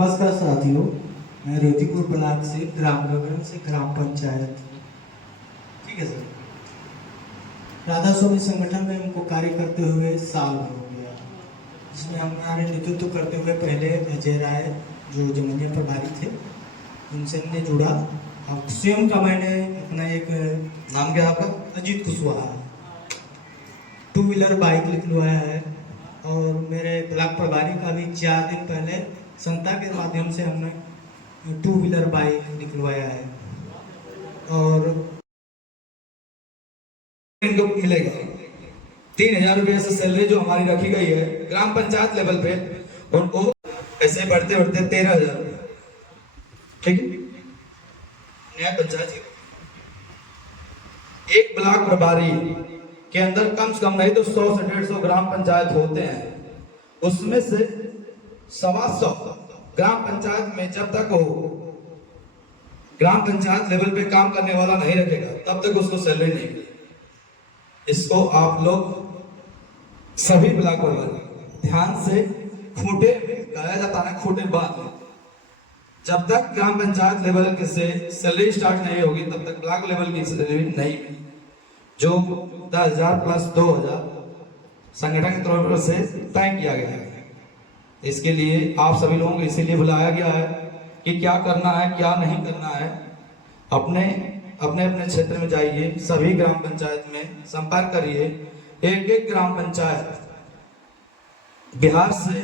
नमस्कार साथियों, मैं रोतीपुर ब्लॉक से ग्राम गगन से ग्राम पंचायत। ठीक है सर। राधा स्वामी संगठन में हमको कार्य करते हुए साल भर हो गया, जिसमें हमारे नेतृत्व करते हुए पहले अजय राय जो जमनिया प्रभारी थे उनसे हमने जुड़ा। अब स्वयं का मैंने अपना एक नाम क्या आपका अजीत कुशवाहा 2 व्हीलर बाइक निकलवाया है, और मेरे ब्लॉक प्रभारी का भी 4 दिन पहले संस्था के माध्यम से हमने 2 व्हीलर बाइक निकलवाया है। और इनको मिलेगा 3,000 रुपये से सैलरी जो हमारी रखी गई है ग्राम पंचायत लेवल पे, उनको ऐसे बढ़ते बढ़ते 13,000 रुपये। ठीक है, नया पंचायत एक ब्लॉक प्रभारी के अंदर कम से कम नहीं तो 100 से 150 ग्राम पंचायत होते हैं। उसमें से 125 ग्राम पंचायत में जब तक हो ग्राम पंचायत लेवल पे काम करने वाला नहीं रखेगा तब तक उसको सैलरी नहीं मिलेगी। इसको आप लोग सभी ब्लॉक प्रभारी ध्यान से खूंटे कहा जाता है, खूंटे बांध, जब तक ग्राम पंचायत लेवल के से सैलरी स्टार्ट नहीं होगी तब तक ब्लॉक लेवल की सैलरी नहीं मिलेगी। जो 10,000 प्लस 2,000 संगठन की तरफ से तय किया गया है। इसके लिए आप सभी लोगों को इसीलिए बुलाया गया है कि क्या करना है क्या नहीं करना है। अपने अपने अपने क्षेत्र में जाइए, सभी ग्राम पंचायत में संपर्क करिए। एक एक ग्राम पंचायत बिहार से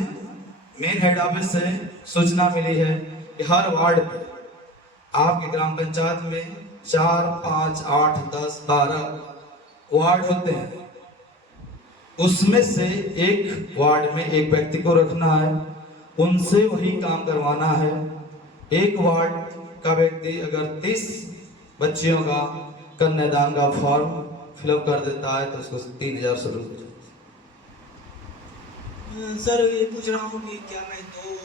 मेन हेड ऑफिस से सूचना मिली है कि हर वार्ड पे आपके ग्राम पंचायत में 4, 5, 8, 10, 12 वार्ड होते हैं। उसमें से एक वार्ड में एक व्यक्ति को रखना है, उनसे वही काम करवाना है। एक वार्ड का व्यक्ति अगर 30 बच्चियों का कन्यादान का फॉर्म फिलअप कर देता है तो उसको 3,000 रुपये। सर ये पूछ रहा हूँ कि क्या मैं 2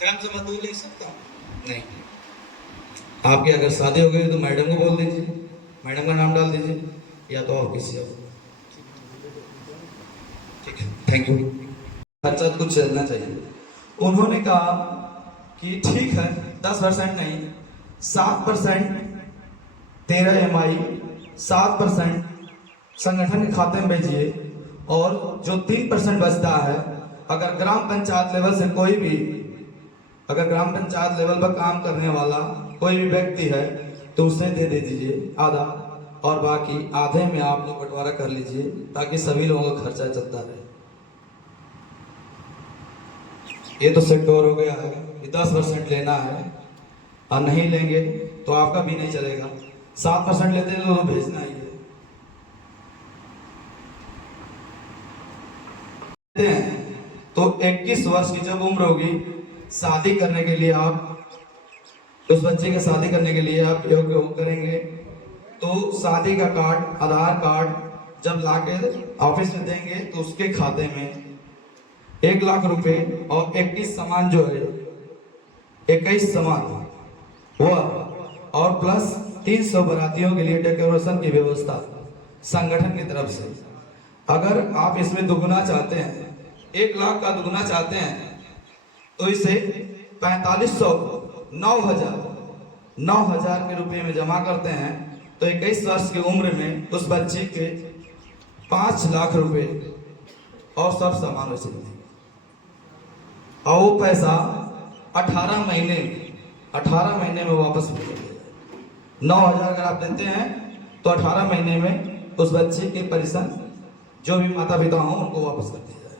ग्राम सभा 2 ले सकता हूँ? नहीं, आपकी अगर शादी हो गई तो मैडम को बोल दीजिए, मैडम का नाम डाल दीजिए, या तो आप किसी और। ठीक है, थैंक यू। अच्छा कुछ चलना चाहिए। उन्होंने कहा कि ठीक है 10% नहीं 7% 13 MI 7% संगठन के खाते में भेजिए, और जो 3% बचता है अगर ग्राम पंचायत लेवल से कोई भी, अगर ग्राम पंचायत लेवल पर काम करने वाला कोई भी व्यक्ति है तो उसे दे दीजिए आधा, और बाकी आधे में आप लोग बंटवारा कर लीजिए ताकि सभी लोगों का खर्चा चलता रहे। ये तो सेक्टर हो गया है, 10% लेना है, और नहीं लेंगे तो आपका भी नहीं चलेगा। 7% लेते हैं तो भेजना ही है। तो 21 वर्ष की जब उम्र होगी, शादी करने के लिए आप उस बच्चे की शादी करने के लिए आप योग्य करेंगे, तो शादी का कार्ड, आधार कार्ड जब लाके ऑफिस में देंगे तो उसके खाते में 1 लाख रुपए और 21 सामान जो है 21 सामान वह, और प्लस 300 बारातियों के लिए डेकोरेशन की व्यवस्था संगठन की तरफ से। अगर आप इसमें दुगुना चाहते हैं, 1 लाख का दुगुना चाहते हैं, तो इसे 4500 9,000 के रुपए में जमा करते हैं तो 21 वर्ष की उम्र में उस बच्चे के 5 लाख रुपए और सब सामान वसूल, और वो पैसा 18 महीने में वापस मिलेगा। 9,000 अगर आप देते हैं तो 18 महीने में उस बच्चे के परिश्रम जो भी माता पिता हों उनको वापस कर दिया जाएगा,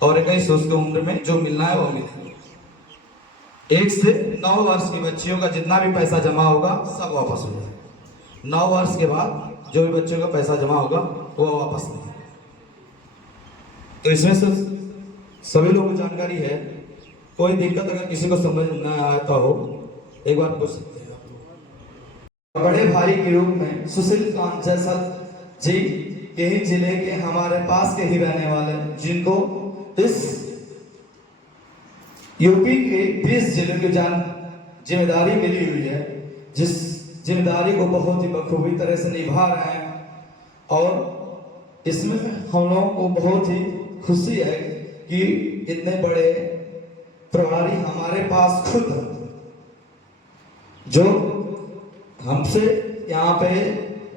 और 21 वर्ष की उम्र में जो मिलना है वो मिलेगा। 1 से 9 वर्ष की बच्चियों का जितना भी पैसा जमा होगा सब वापस हो जाएगा। 9 वर्ष के बाद जो भी बच्चों का पैसा जमा होगा वो वापस नहीं। तो इसमें से सभी लोगों को जानकारी है। कोई दिक्कत अगर किसी को समझ न आता हो एक बार पूछ सकते हैं। बड़े भाई के रूप में सुशील कांत जैसा जी यही जिले के हमारे पास के ही रहने वाले, जिनको इस यूपी के 20 जिलों की जिम्मेदारी मिली हुई है, जिस जिम्मेदारी को बहुत ही बखूबी तरह से निभा रहे हैं, और इसमें हम लोगों को बहुत ही खुशी है कि इतने बड़े प्रभारी हमारे पास खुद है, जो हमसे यहाँ पे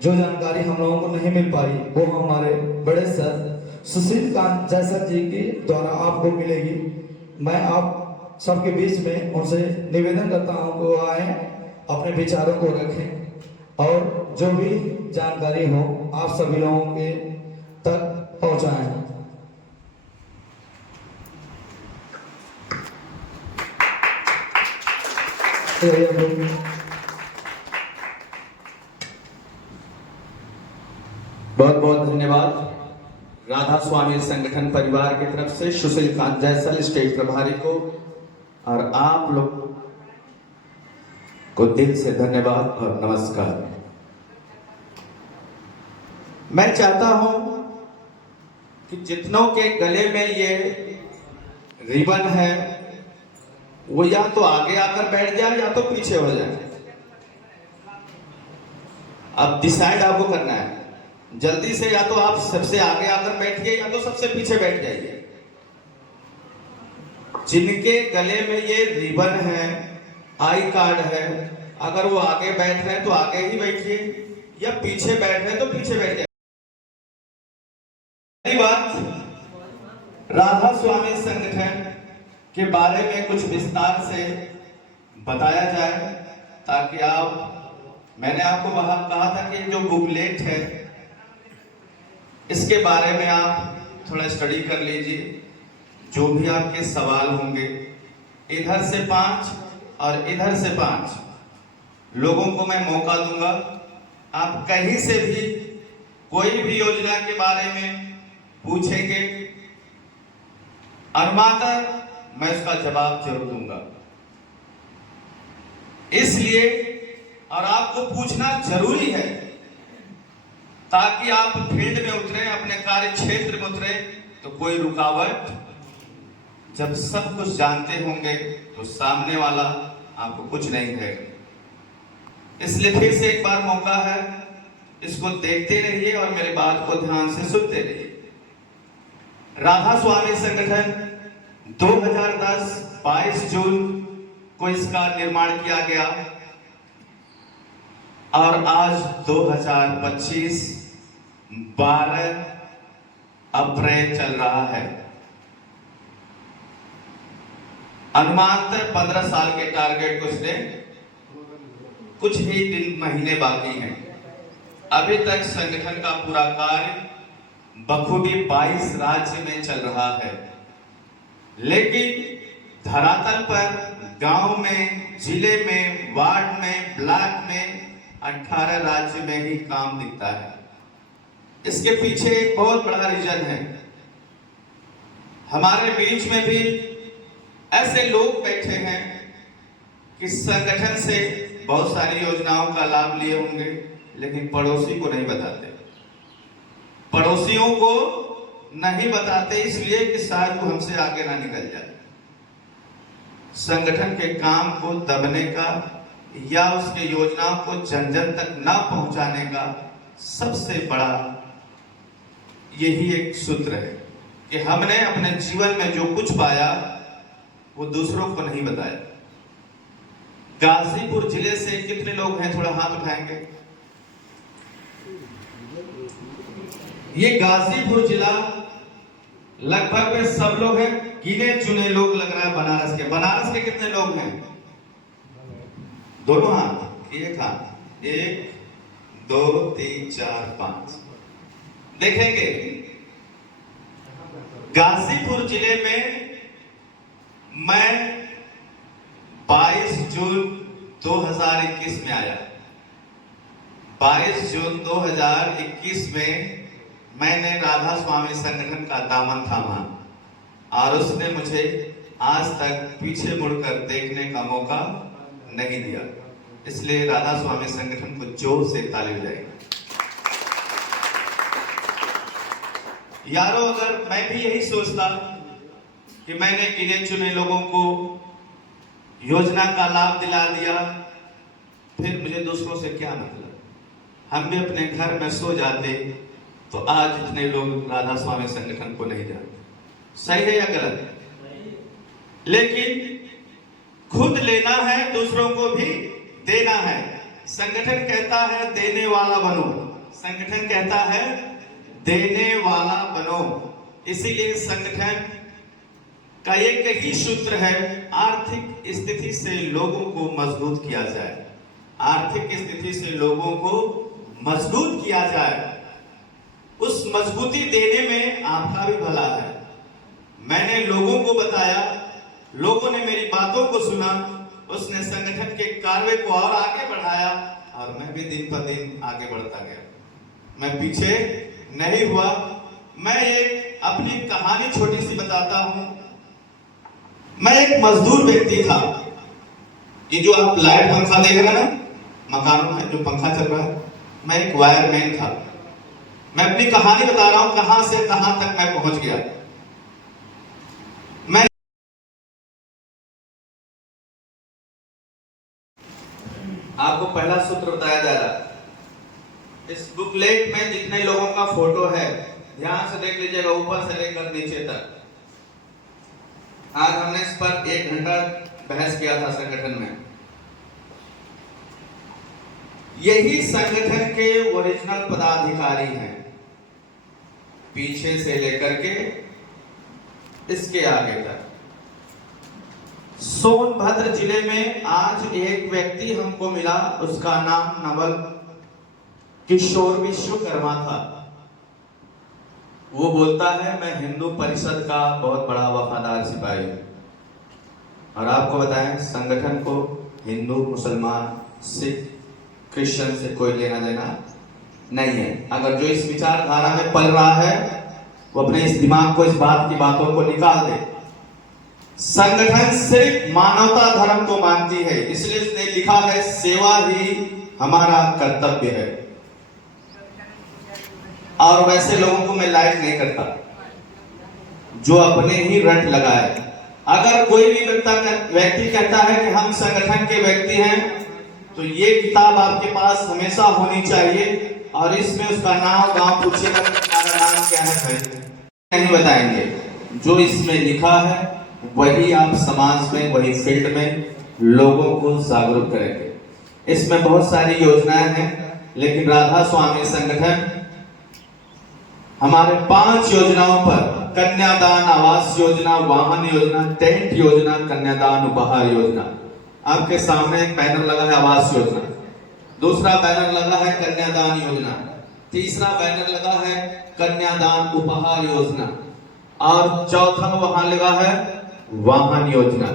जो जानकारी हम लोगों को नहीं मिल पाई वो हमारे बड़े सर सुशील कांत जैसर जी के द्वारा आपको मिलेगी। मैं आप सबके बीच में उनसे निवेदन करता हूँ कि वो आए, अपने विचारों को रखें और जो भी जानकारी हो आप सभी लोगों के तक पहुँचाएं। बहुत बहुत धन्यवाद राधा स्वामी संगठन परिवार की तरफ से सुशील कांत जैसल स्टेट प्रभारी को, और आप लोग को दिल से धन्यवाद और नमस्कार। मैं चाहता हूं कि जितनों के गले में ये रिबन है वो या तो आगे आकर बैठ जाए या तो पीछे हो जाए। अब डिसाइड आपको करना है, जल्दी से या तो आप सबसे आगे आकर बैठिए या तो सबसे पीछे बैठ जाइए। जिनके गले में ये रिबन है, आई कार्ड है, अगर वो आगे बैठ रहे हैं तो आगे ही बैठिए या पीछे बैठ रहे हैं तो पीछे बैठ जाइए। पहली बात, राधा स्वामी संगठन के बारे में कुछ विस्तार से बताया जाए ताकि मैंने आपको वहां कहा था कि जो बुकलेट है इसके बारे में आप थोड़ा स्टडी कर लीजिए। जो भी आपके सवाल होंगे, इधर से 5 और इधर से 5 लोगों को मैं मौका दूंगा। आप कहीं से भी कोई भी योजना के बारे में पूछेंगे, अनुमानतः मैं उसका जवाब जरूर दूंगा। इसलिए और आपको पूछना जरूरी है ताकि आप फील्ड में उतरे, अपने कार्य क्षेत्र में उतरे तो कोई रुकावट, जब सब कुछ जानते होंगे तो सामने वाला आपको कुछ नहीं कहेगा। इसलिए फिर से एक बार मौका है, इसको देखते रहिए और मेरे बात को ध्यान से सुनते रहिए। राधा स्वामी संगठन 2010 22 जून को इसका निर्माण किया गया और आज 2025 12 अप्रैल चल रहा है। अनुमानतः 15 साल के टारगेट को इसने कुछ ही दिन महीने बाकी हैं। अभी तक संगठन का पूरा कार्य बखूबी 22 राज्य में चल रहा है, लेकिन धरातल पर गांव में, जिले में, वार्ड में, ब्लॉक में 18 राज्य में ही काम दिखता है। इसके पीछे एक बहुत बड़ा रीजन है। हमारे बीच में भी ऐसे लोग बैठे हैं कि संगठन से बहुत सारी योजनाओं का लाभ लिए होंगे लेकिन पड़ोसी को नहीं बताते। पड़ोसियों को नहीं बताते इसलिए कि शायद वो हमसे आगे ना निकल जाए। संगठन के काम को दबने का या उसके योजनाओं को जन जन तक ना पहुंचाने का सबसे बड़ा यही एक सूत्र है कि हमने अपने जीवन में जो कुछ पाया वो दूसरों को नहीं बताया। गाजीपुर जिले से कितने लोग हैं, थोड़ा हाथ उठाएंगे। ये गाजीपुर जिला लगभग में सब लोग हैं, गिने चुने लोग लग रहा है बनारस के। बनारस के कितने लोग हैं? दोनों हाथ, एक हाथ, 1 2 3 4 5। देखेंगे गाजीपुर जिले में मैं 22 जून 2021 में आया। 22 जून 2021 में मैंने राधा स्वामी संगठन का दामन थामा और उसने मुझे आज तक पीछे मुड़कर देखने का मौका नहीं दिया। इसलिए राधा स्वामी संगठन को जोर से ताली बजाएगा। यारों, अगर मैं भी यही सोचता कि मैंने गिने चुने लोगों को योजना का लाभ दिला दिया, फिर मुझे दूसरों से क्या मतलब। हम भी अपने घर में सो जाते तो आज इतने लोग राधा स्वामी संगठन को नहीं जानते। सही है या गलत? लेकिन खुद लेना है, दूसरों को भी देना है। संगठन कहता है देने वाला बनो, संगठन कहता है देने वाला बनो। इसीलिए संगठन का एक ही सूत्र है, आर्थिक स्थिति से लोगों को मजबूत किया जाए, आर्थिक स्थिति से लोगों को मजबूत किया जाए। उस मजबूती देने में आपका भी भला है। मैंने लोगों को बताया, लोगों ने मेरी बातों को सुना, उसने संगठन के कार्य को और आगे बढ़ाया और मैं भी दिन पर दिन आगे बढ़ता गया। मैं पीछे नहीं हुआ। मैं एक अपनी कहानी छोटी सी बताता हूं। मैं एक मजदूर व्यक्ति था। ये जो आप लाइट पंखा देख रहे हैं ना, मकानों में जो पंखा चल रहा है, मैं एक वायरमैन था। मैं अपनी कहानी बता रहा हूं, कहां से कहां तक मैं पहुंच गया। मैं आपको पहला सूत्र बताया जा रहा है। इस बुकलेट में जितने लोगों का फोटो है, ध्यान से देख लीजिएगा, ऊपर से लेकर नीचे तक। आज हमने इस पर 1 घंटा बहस किया था संगठन में। यही संगठन के ओरिजिनल पदाधिकारी हैं, पीछे से लेकर के इसके आगे तक। सोनभद्र जिले में आज एक व्यक्ति हमको मिला, उसका नाम नवल किशोर विश्वकर्मा था। वो बोलता है मैं हिंदू परिषद का बहुत बड़ा वफादार सिपाही हूं। और आपको बताएं, संगठन को हिंदू, मुसलमान, सिख, क्रिश्चियन से कोई लेना देना नहीं है। अगर जो इस विचारधारा में पल रहा है, वो अपने इस दिमाग को, इस बात की बातों को निकाल दे। संगठन सिर्फ मानवता धर्म को मानती है, इसलिए उसने लिखा है सेवा ही हमारा कर्तव्य है। और वैसे लोगों को मैं लाइक नहीं करता जो अपने ही रट लगाए। अगर कोई भी व्यक्ति कहता है कि हम संगठन के व्यक्ति हैं, तो ये किताब आपके पास हमेशा होनी चाहिए और इसमें उसका नाम गांव पूछेगा कि तुम्हारा नाम क्या है भाई, नहीं बताएंगे। जो इसमें लिखा है वही आप समाज में, वही फील्ड में लोगों को जागरूक करेंगे। इसमें बहुत सारी योजनाएं हैं, लेकिन राधा स्वामी संगठन हमारे 5 योजनाओं पर, कन्यादान आवास योजना, वाहन योजना, टेंट योजना, कन्यादान उपहार योजना, आपके सामने एक बैनर लगा है आवास योजना, दूसरा बैनर लगा है कन्यादान योजना, तीसरा बैनर लगा है कन्यादान उपहार योजना, और चौथा वहां लगा है वाहन योजना।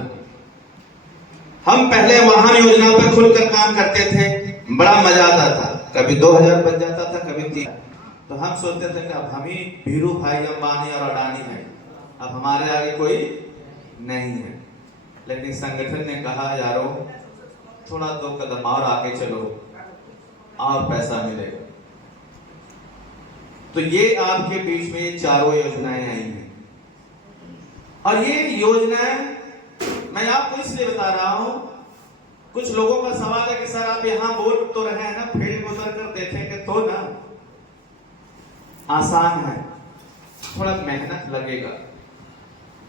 हम पहले वाहन योजना पर खुलकर काम करते थे, बड़ा मजा आता था। कभी 2000 बन जाता था, कभी 3। तो हम सोचते थे कि अब हम ही भीरू भाई अंबानी और अडानी हैं, अब हमारे आगे कोई नहीं है। लेकिन संगठन ने कहा यारो, थोड़ा 2 कदम और आगे चलो और पैसा मिलेगा। तो ये आपके बीच में ये 4 योजनाएं आई हैं। और ये योजनाएं मैं आपको इसलिए बता रहा हूं, कुछ लोगों का सवाल है कि सर आप यहां बोल तो रहे हैं ना, फील्ड में उतर कर देखेंगे तो ना। आसान है, थोड़ा मेहनत लगेगा,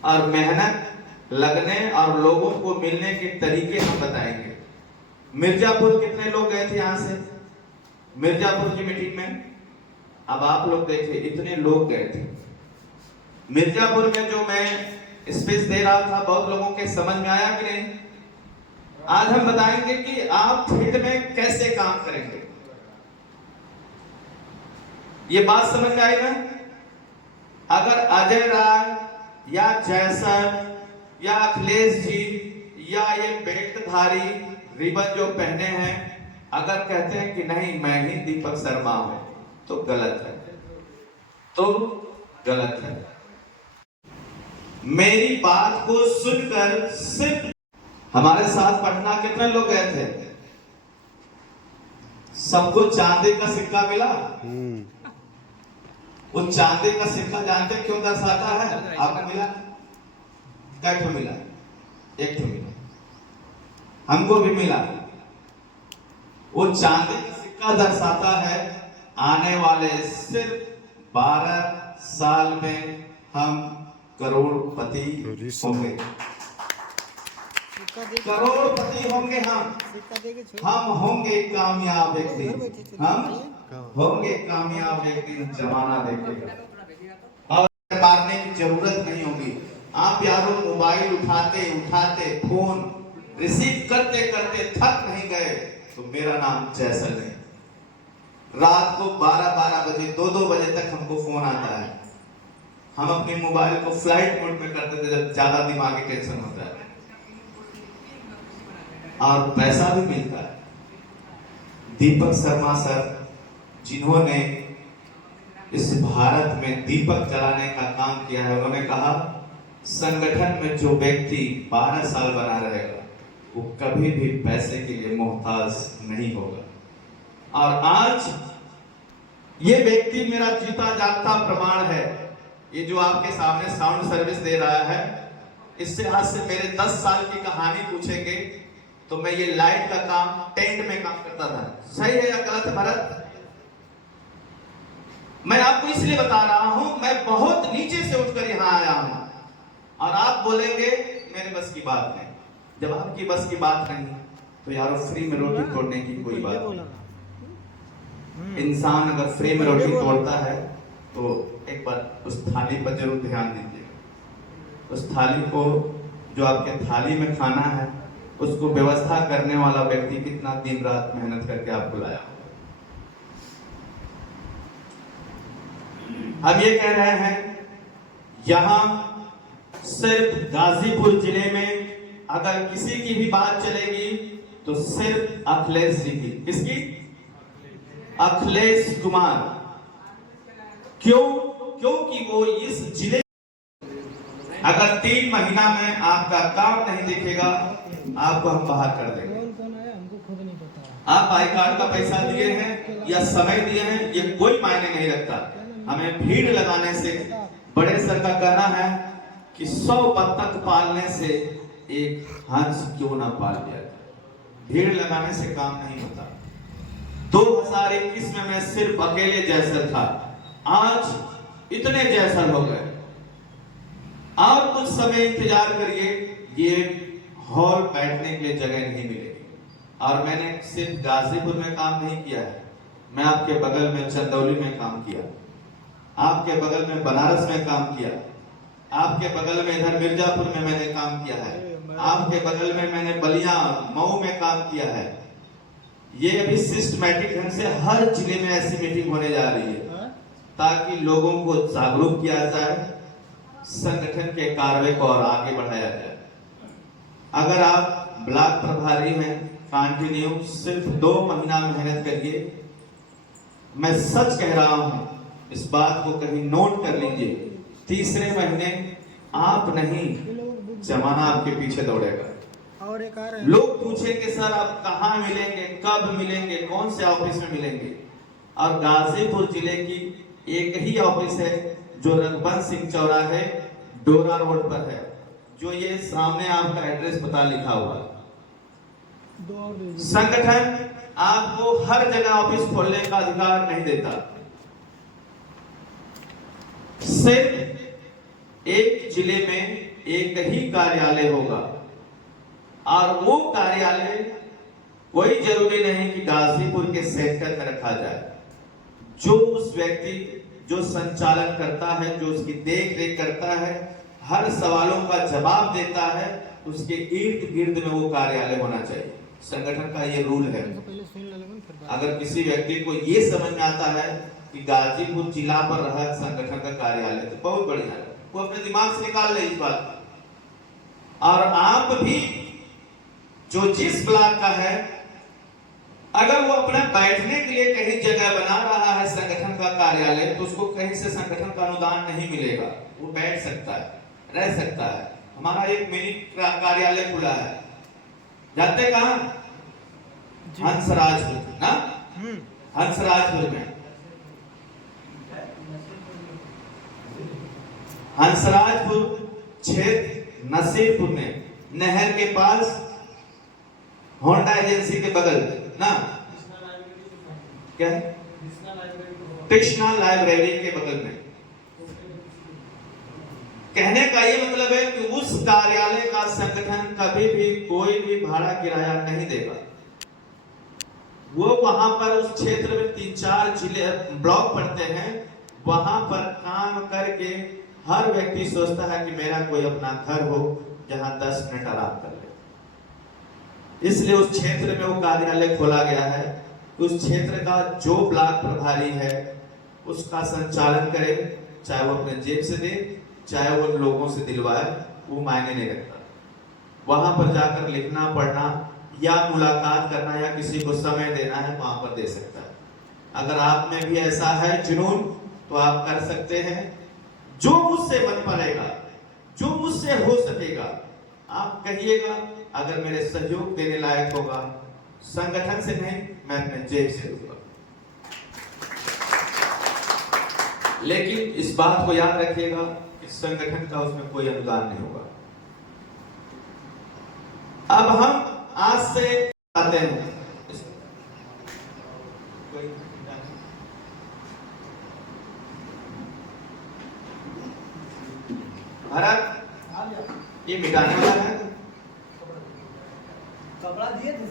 और मेहनत लगने और लोगों को मिलने के तरीके हम बताएंगे। मिर्जापुर कितने लोग गए थे यहां से मिर्जापुर की मीटिंग में? अब आप लोग देखिए, इतने लोग गए थे मिर्जापुर में। जो मैं स्पीच दे रहा था, बहुत लोगों के समझ में आया कि नहीं? आज हम बताएंगे कि आप फील्ड में कैसे काम करेंगे। ये बात समझ में आई ना? अगर अजय राय या जयसन या अखिलेश जी या ये बेल्टधारी रिबन जो पहने हैं, अगर कहते हैं कि नहीं मैं ही दीपक शर्मा हूं, तो गलत है, तो गलत है। मेरी बात को सुनकर सिर्फ हमारे साथ पटना कितने लोग गए थे? सबको चांदी का सिक्का मिला। वो चांदी का सिक्का जानते क्यों दर्शाता है? आपको मिला? क्या ठो मिला? 1 ठो मिला, हमको भी मिला। वो चांदी का सिक्का दर्शाता है आने वाले सिर्फ 12 साल में हम करोड़पति होंगे। करोड़पति होंगे हम होंगे कामयाब एक दिन, हम होंगे कामयाब एक दिन, जमाना देखेगा और मारने की जरूरत नहीं होगी। आप यारों मोबाइल उठाते उठाते फोन रिसीव करते करते थक नहीं गए तो मेरा नाम जैसल है। रात को 12-12 बजे 2-2 बजे तक हमको फोन आता है। हम अपने मोबाइल को फ्लाइट मोड में करते थे जब ज्यादा दिमागी टेंशन होता है, और पैसा भी मिलता है। दीपक शर्मा सर जिन्होंने इस भारत में दीपक जलाने का काम किया है, उन्होंने कहा संगठन में जो व्यक्ति 12 साल बना रहेगा वो कभी भी पैसे के लिए मोहताज नहीं होगा। और आज ये व्यक्ति मेरा जीता जागता प्रमाण है। ये जो आपके सामने साउंड सर्विस दे रहा है, इससे आज से मेरे 10 साल की कहानी पूछेंगे तो मैं ये लाइट का काम टेंट में काम करता था। सही है या गलत भरत? मैं आपको इसलिए बता रहा हूं, मैं बहुत नीचे से उठकर यहां आया हूं और आप बोलेंगे मेरे बस की बात नहीं। जब आपकी बस की बात नहीं तो यारो फ्री में रोटी तोड़ने की कोई बात नहीं। इंसान अगर फ्री में रोटी तोड़ता है तो एक बार उस थाली पर जरूर ध्यान दीजिए। उस थाली को, जो आपके थाली में खाना है, उसको व्यवस्था करने वाला व्यक्ति कितना दिन रात मेहनत करके आपको लाया। हम ये कह रहे हैं, यहां सिर्फ गाजीपुर जिले में अगर किसी की भी बात चलेगी तो सिर्फ अखिलेश जी की। किसकी? अखिलेश कुमार। क्यों? क्योंकि वो इस जिले, अगर 3 महीना में आपका काम नहीं दिखेगा आपको हम बाहर कर देंगे। आप आई कार्ड का पैसा दिए हैं या समय दिए हैं, ये कोई मायने नहीं रखता। हमें भीड़ लगाने से, बड़े सर का कहना है कि 100 बत्तख पालने से एक हंस क्यों ना पाल लिया जाए। भीड़ लगाने से काम नहीं होता। 2021 में मैं सिर्फ अकेले जैसल था, आज इतने जैसल हो गए। और कुछ समय इंतजार करिए, ये हॉल बैठने के लिए जगह नहीं मिलेगी। और मैंने सिर्फ गाजीपुर में काम नहीं किया है, मैं आपके बगल में चंदौली में काम किया, आपके बगल में बनारस में काम किया, आपके बगल में इधर मिर्जापुर में मैंने काम किया है, आपके बगल में मैंने बलिया मऊ में काम किया है। ये अभी सिस्टमैटिक ढंग से हर जिले में ऐसी मीटिंग होने जा रही है ताकि लोगों को जागरूक किया जाए, संगठन के कार्य को और आगे बढ़ाया जाए। अगर आप ब्लॉक प्रभारी हैं, कंटिन्यू सिर्फ 2 महीना मेहनत करिए। मैं सच कह रहा हूं, इस बात को कहीं नोट कर लीजिए, तीसरे महीने आप नहीं, जमाना आपके पीछे दौड़ेगा। और एक आ रहे हैं, लोग पूछेंगे सर आप कहाँ मिलेंगे, कब मिलेंगे, कौन से ऑफिस में मिलेंगे। और गाजीपुर जिले की एक ही ऑफिस है जो रघुवंश सिंह चौराहे डोरा रोड पर है, जो ये सामने आपका एड्रेस पता लिखा हुआ। संगठन आपको हर जगह ऑफिस खोलने का अधिकार नहीं देता। सिर्फ एक जिले में एक ही कार्यालय होगा और वो कार्यालय कोई जरूरी नहीं कि गाजीपुर के सेंटर में रखा जाए। जो उस व्यक्ति जो संचालन करता है, जो उसकी देख रेख करता है, हर सवालों का जवाब देता है, उसके इर्द गिर्द में वो कार्यालय होना चाहिए। संगठन का ये रूल है। अगर किसी व्यक्ति को ये समझ में आता है कि गाजीपुर जिला पर रहा संगठन का कार्यालय तो बहुत बढ़िया है, वो अपने दिमाग से निकाल ले इस बात। और आप भी जो जिस ब्लॉक का है, अगर वो अपना बैठने के लिए कहीं जगह बना रहा है संगठन का कार्यालय, तो उसको कहीं से संगठन का अनुदान नहीं मिलेगा, वो बैठ सकता है, रह सकता है। हमारा एक मिनी कार्यालय खुला है, जानते कहां? हंसराजपुर ना, हंसराजपुर में, हंसराजपुर क्षेत्र नसीरपुर में, नहर के पास, होंडा एजेंसी के बगल ना, क्या है? कृष्णा लाइब्रेरी के बगल में। कहने का ये मतलब है कि उस कार्यालय का संगठन कभी भी कोई भी भाड़ा किराया नहीं देगा। वो वहां पर उस क्षेत्र में 3-4 जिले ब्लॉक पड़ते हैं, वहां पर काम करके हर व्यक्ति सोचता है कि मेरा कोई अपना घर हो जहां 10 मिनट आराम कर ले। इसलिए उस क्षेत्र में वो कार्यालय खोला गया है। उस क्षेत्र का जो ब्लॉक प्रभारी है उसका संचालन करे, चाहे वो अपने जेब से दे चाहे वो लोगों से दिलवाए, वो मायने नहीं रखता। वहां पर जाकर लिखना पढ़ना या मुलाकात करना या किसी को समय देना है वहां पर दे सकता है। अगर आप में भी ऐसा है जुनून तो आप कर सकते हैं। जो मुझसे बन पड़ेगा, जो मुझसे हो सकेगा आप कहिएगा। अगर मेरे सहयोग देने लायक होगा, संगठन से नहीं मैं अपने जेब से दूंगा। लेकिन इस बात को याद रखिएगा कि संगठन का उसमें कोई अनुदान नहीं होगा। अब हम आज से आते हैं। भरत, ये मिटाने वाला है, कपड़ा दिए थे,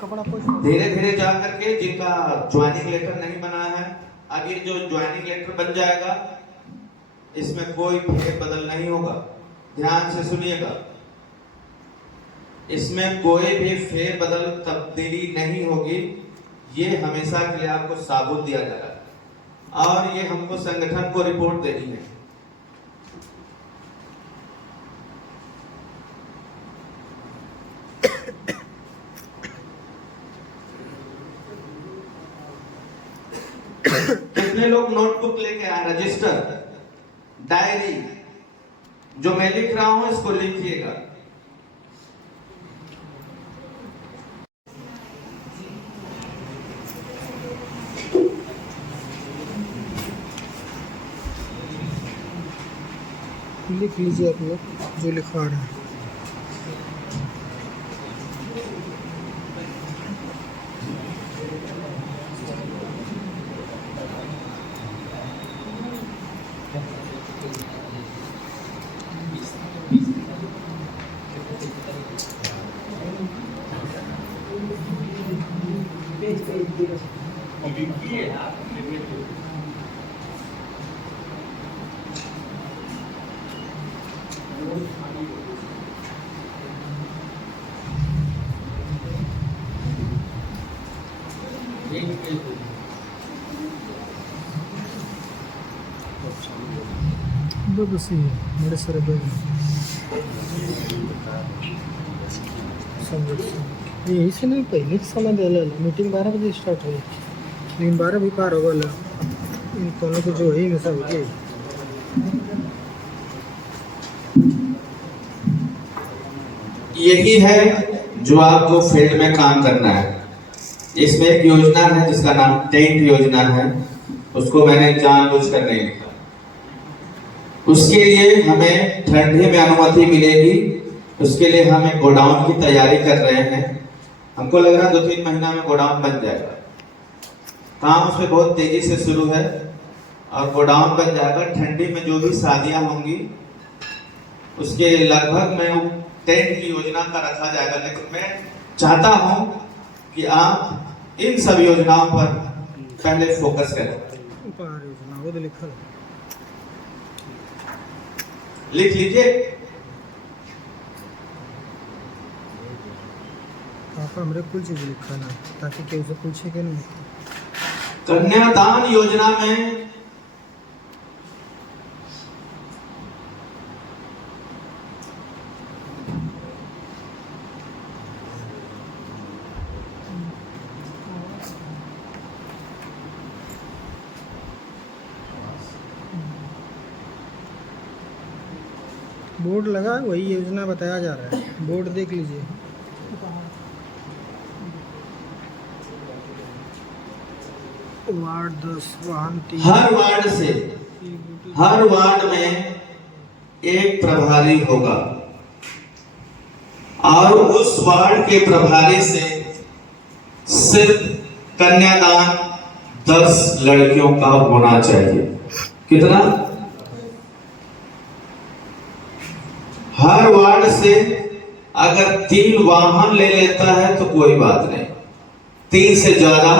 कपड़ा धीरे धीरे जा करके जिनका ज्वाइनिंग लेटर नहीं बना है, अब ये जो ज्वाइनिंग लेटर बन जाएगा इसमें कोई फेर बदल नहीं होगा। ध्यान से सुनिएगा, इसमें कोई भी फेर बदल तब्दीली नहीं होगी। ये हमेशा के लिए आपको साबुत दिया जा रहा है और ये हमको संगठन को रिपोर्ट देनी है। कितने लोग नोटबुक लेके आए, रजिस्टर, डायरी, जो मैं लिख रहा हूं इसको लिखिएगा। लिख लीजिए आप लोग जो लिखवा रहे हैं। बस ये मेरे सारे यही से नहीं पहले समय दिला मीटिंग 12 बजे स्टार्ट हुई, लेकिन 12 भी पार हो गया। इन दोनों को जो ही में सब यही है जो आपको फील्ड में काम करना है। इसमें एक योजना है जिसका नाम टेंट योजना है, उसको मैंने जानबूझकर नहीं लिखा। उसके लिए हमें ठंडी में अनुमति मिलेगी, उसके लिए हमें गोडाउन की तैयारी कर रहे हैं। हमको लग रहा है 2-3 महीना में गोडाउन बन जाएगा। काम उसमें बहुत तेजी से शुरू है और गोडाउन बन जाएगा। ठंडी में जो भी शादियां होंगी उसके लगभग में टेंट की योजना का रखा जाएगा। लेकिन मैं चाहता हूं कि आप इन सब योजनाओं पर पहले फोकस करें। लिख लीजिए। हमरे कुल चीज लिखा ना ताकि केहू से पूछे के नहीं। कन्यादान योजना में बोर्ड लगा, वही योजना बताया जा रहा है। बोर्ड देख लीजिए। वार्ड 10 वाहन 3। हर वार्ड में एक प्रभारी होगा और उस वार्ड के प्रभारी से सिर्फ कन्यादान, 10 लड़कियों का होना चाहिए। कितना? हर वार्ड से अगर 3 वाहन ले लेता है तो कोई बात नहीं, 3 से ज्यादा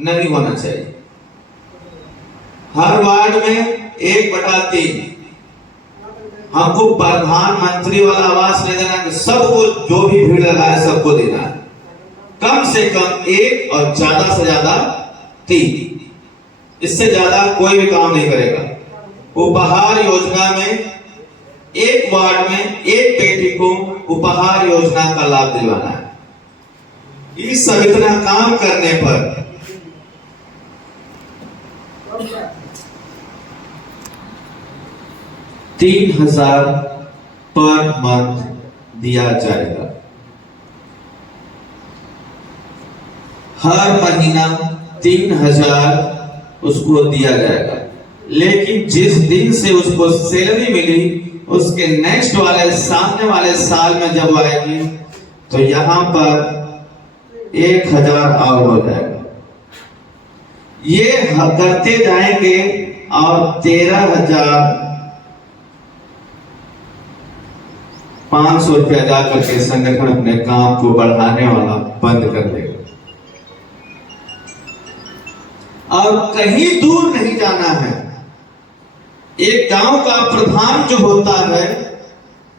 नहीं होना चाहिए। हर वार्ड में 1/3 हमको प्रधानमंत्री वाला आवास नहीं देना कि सबको जो भी भीड़ लगाए सबको देना है। कम से कम 1 और ज्यादा से ज्यादा 3, इससे ज्यादा कोई भी काम नहीं करेगा। उपहार योजना में एक वार्ड में एक बेटी को उपहार योजना का लाभ दिलवाना है। इस सब इतना काम करने पर $3,000 पर मंथ दिया जाएगा। हर महीना 3,000 उसको दिया जाएगा। लेकिन जिस दिन से उसको सैलरी मिली उसके नेक्स्ट वाले सामने वाले साल में जब आएगी तो यहां पर 1,000 और हो जाएगा। ये करते जाएंगे और 13,500 रुपया जा करके संगठन अपने काम को बढ़ाने वाला बंद कर देगा। और कहीं दूर नहीं जाना है। एक गांव का प्रधान जो होता है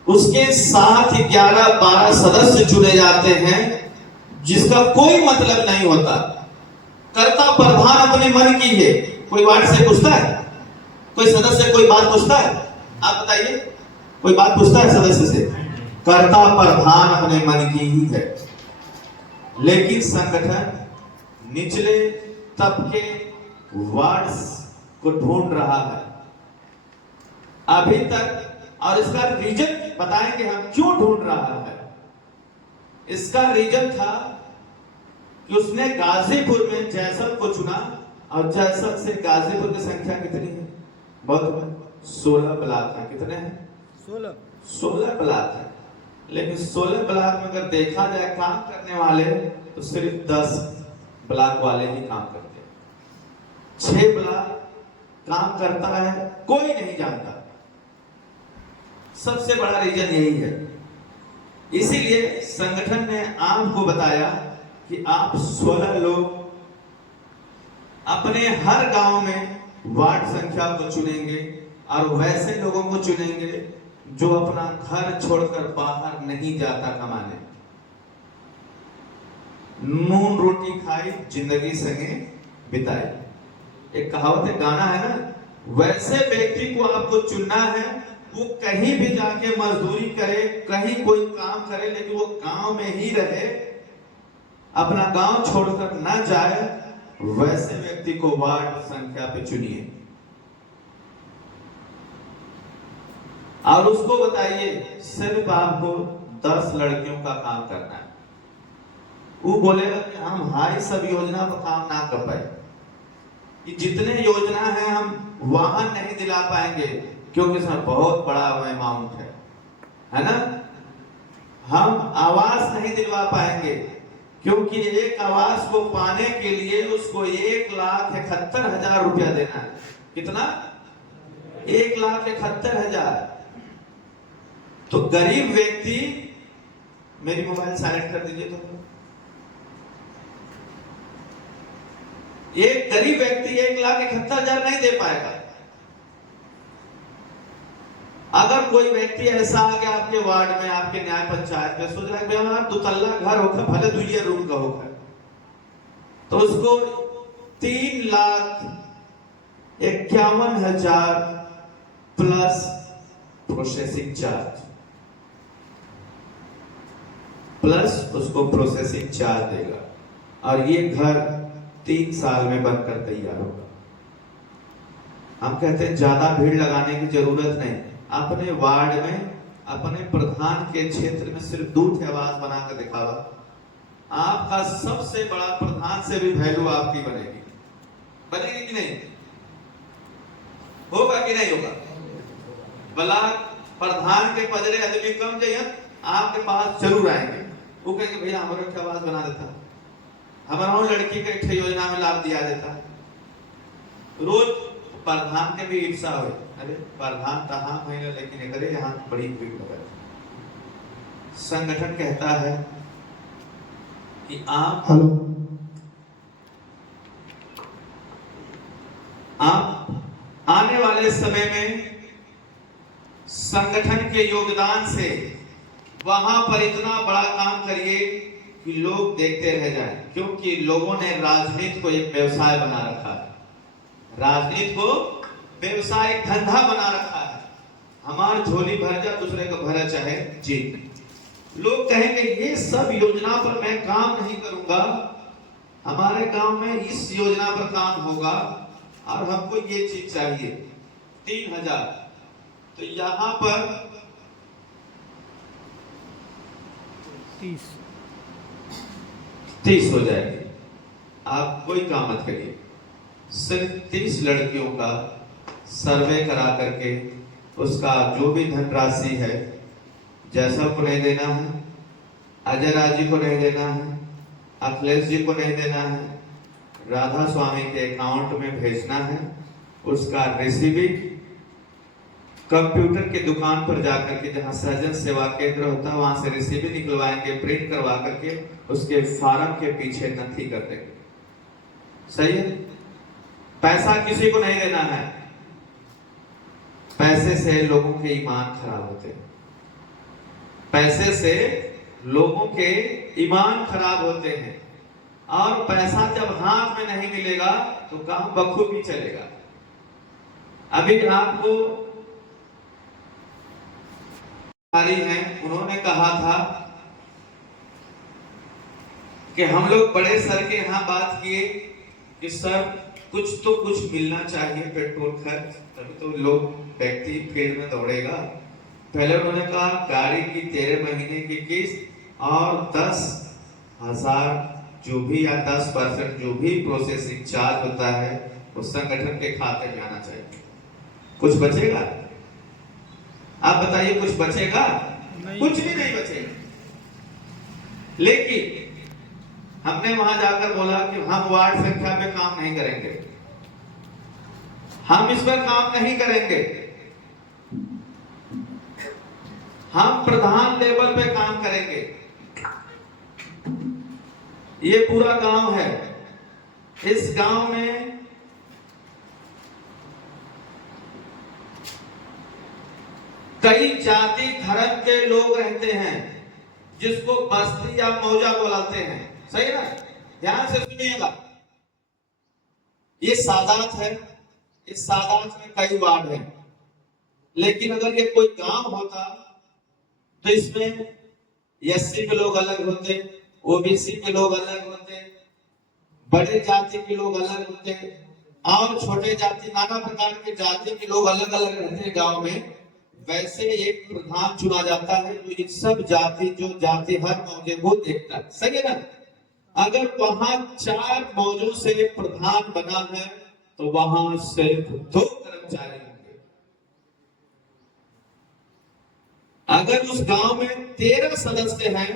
उसके साथ 11-12 सदस्य चुने जाते हैं जिसका कोई मतलब नहीं होता। करता प्रधान अपने मन की है। कोई वार्ड से पूछता है, कोई सदस्य कोई बात पूछता है? आप बताइए, कोई बात पूछता है सदस्य से? करता प्रधान अपने मन की ही है। लेकिन संगठन निचले तबके वार्ड्स को ढूंढ रहा है अभी तक, और इसका रीजन बताएंगे हम क्यों ढूंढ रहा है। इसका रीजन था कि उसने गाजीपुर में जैसल को चुना और जैसल से गाजीपुर की संख्या कितनी है? बहुत 16 ब्लॉक है। कितने हैं? 16 ब्लॉक है। लेकिन 16 ब्लॉक में अगर देखा जाए काम करने वाले तो सिर्फ 10 ब्लॉक वाले ही काम करते हैं। 6 ब्लॉक काम करता है कोई नहीं जानता। सबसे बड़ा रीजन यही है। इसीलिए संगठन ने आपको बताया कि आप 16 लोग अपने हर गांव में वार्ड संख्या को चुनेंगे और वैसे लोगों को चुनेंगे जो अपना घर छोड़कर बाहर नहीं जाता कमाने। नून रोटी खाई जिंदगी संगे बिताई, एक कहावत है, गाना है ना। वैसे व्यक्ति को आपको चुनना है, वो कहीं भी जाके मजदूरी करे, कहीं कोई काम करे, लेकिन वो गांव में ही रहे, अपना गांव छोड़कर न जाए। वैसे व्यक्ति को वार्ड संख्या पे चुनिए और उसको बताइए सिर्फ आपको 10 लड़कियों का काम करना है। वो बोलेगा कि हम हाई सब योजना पर काम ना कर पाए, कि जितने योजना है हम वाहन नहीं दिला पाएंगे क्योंकि इसमें बहुत बड़ा अमाउंट है ना। हम आवास नहीं दिलवा पाएंगे क्योंकि एक आवास को पाने के लिए उसको 1,71,000 रुपया देना है। कितना? 1,71,000। तो गरीब व्यक्ति, मेरी मोबाइल साइलेंट कर दीजिए तो, एक गरीब व्यक्ति 1,71,000 नहीं दे पाएगा। अगर कोई व्यक्ति ऐसा आ गया आपके वार्ड में, आपके न्याय पंचायत में, सोच रहा है हमारा 2 तल्ला घर होगा, भले 2 रूम का होगा, तो उसको 3,51,000 प्लस प्रोसेसिंग चार्ज, प्लस उसको प्रोसेसिंग चार्ज देगा और ये घर 3 साल में बनकर तैयार होगा। हम कहते हैं ज्यादा भीड़ लगाने की जरूरत नहीं। अपने वार्ड में, अपने प्रधान के क्षेत्र में सिर्फ 2 आवास बनाकर दिखावा, आपका सबसे बड़ा प्रधान से भी वैल्यू आपकी बनेगी। बनेगी कि नहीं? होगा कि नहीं होगा? ब्लॉक प्रधान के पजरे आदमी कम जाइए, आपके पास जरूर आएंगे। वो कहेंगे भैया हमारा एक आवास बना देता, हमारा लड़की के एक योजना में लाभ दिया देता, रोज प्रधान के भी ईर्षा हो, अरे प्रधान तहाँ महीने लेकिन एकरे यहाँ बड़ी भीड़ लगे। संगठन कहता है कि आप आने वाले समय में संगठन के योगदान से वहां पर इतना बड़ा काम करिए कि लोग देखते रह जाएं, क्योंकि लोगों ने राजनीति को एक व्यवसाय बना रखा है, राजनीति को व्यवसाय एक धंधा बना रखा है। हमार झोली भर जा, दूसरे को भरा चाहे जी। लोग कहेंगे ये सब योजना पर मैं काम नहीं करूंगा, हमारे गांव में इस योजना पर काम होगा और हमको ये चीज चाहिए 3000, तो यहां पर 30 हो जाएगी। आप कोई काम मत करिए, सिर्फ 30 लड़कियों का सर्वे करा करके उसका जो भी धनराशि है, जैसा को नहीं देना है, अजय राज जी को नहीं देना है, अखिलेश जी को नहीं देना है, राधा स्वामी के अकाउंट में भेजना है। उसका रिसीविंग कंप्यूटर की दुकान पर जाकर के, जहां सहजन सेवा केंद्र होता है, वहां से रिसीविंग निकलवाएंगे, प्रिंट करवा करके उसके फार्म के पीछे नथी कर देंगे। सही है? पैसा किसी को नहीं देना है, पैसे से लोगों के ईमान खराब होते हैं, पैसे से लोगों के ईमान खराब होते हैं। और पैसा जब हाथ में नहीं मिलेगा तो काम बखूबी चलेगा। अभी आपको हैं, उन्होंने कहा था कि हम लोग बड़े सर के यहाँ बात किए कि सर कुछ तो कुछ मिलना चाहिए, पेट्रोल खर्च, तभी तो लोग व्यक्ति फील्ड में दौड़ेगा। पहले उन्होंने कहा गाड़ी की 13 महीने की किस्त और 10,000 जो भी या 10% जो भी प्रोसेसिंग चार्ज होता है वो संगठन के खाते में आना चाहिए। कुछ बचेगा? आप बताइए, कुछ बचेगा? कुछ भी नहीं बचेगा। लेकिन हमने वहां जाकर बोला कि हम वार्ड संख्या पे काम नहीं करेंगे, हम इस पर काम नहीं करेंगे, हम प्रधान लेवल पे काम करेंगे। ये पूरा गांव है, इस गांव में कई जाति धर्म के लोग रहते हैं, जिसको बस्ती या मौजा बुलाते हैं। सही ना? ध्यान से सुनिएगा। ये सादात है, इस सादात में कई वार्ड हैं, लेकिन अगर ये कोई गांव होता तो इसमें एससी के लोग अलग होते, ओबीसी के लोग अलग होते, बड़े जाति के लोग अलग होते और छोटे जाति, नाना प्रकार के जाति के लोग अलग अलग रहते हैं गांव में। वैसे एक प्रधान चुना जाता है जो इन सब जाति, जो जाति हर मौजे को देखता है। सही है ना? अगर वहां 4 मौजों से प्रधान बना है तो वहां सिर्फ 2 कर्मचारी होंगे। अगर उस गांव में 13 सदस्य हैं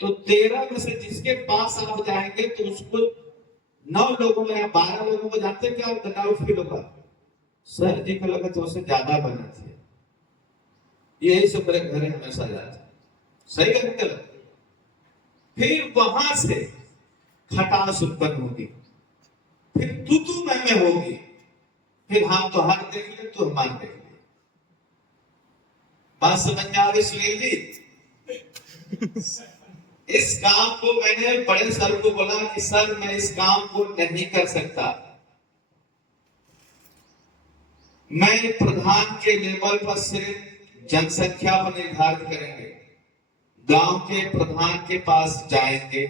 तो 13 में से जिसके पास आप जाएंगे तो उसको 9 लोगों या 12 लोगों को जानते क्या डाउट फील होगा, सर जी को लगा तो उससे ज्यादा बना थी, यही सब मेरे घर हमेशा जाते। सही है गलत? फिर वहां से खटास उत्पन्न होगी, फिर तू मैं होगी, फिर हम तो हाथ देख ले, तो हमारे देख ले। बात समझ में आ गई सुनील जी? इस काम को मैंने बड़े सर को बोला कि सर मैं इस काम को नहीं कर सकता, मैं प्रधान के लेवल पर सिर्फ जनसंख्या पर निर्धारित करेंगे, गांव के प्रधान के पास जाएंगे।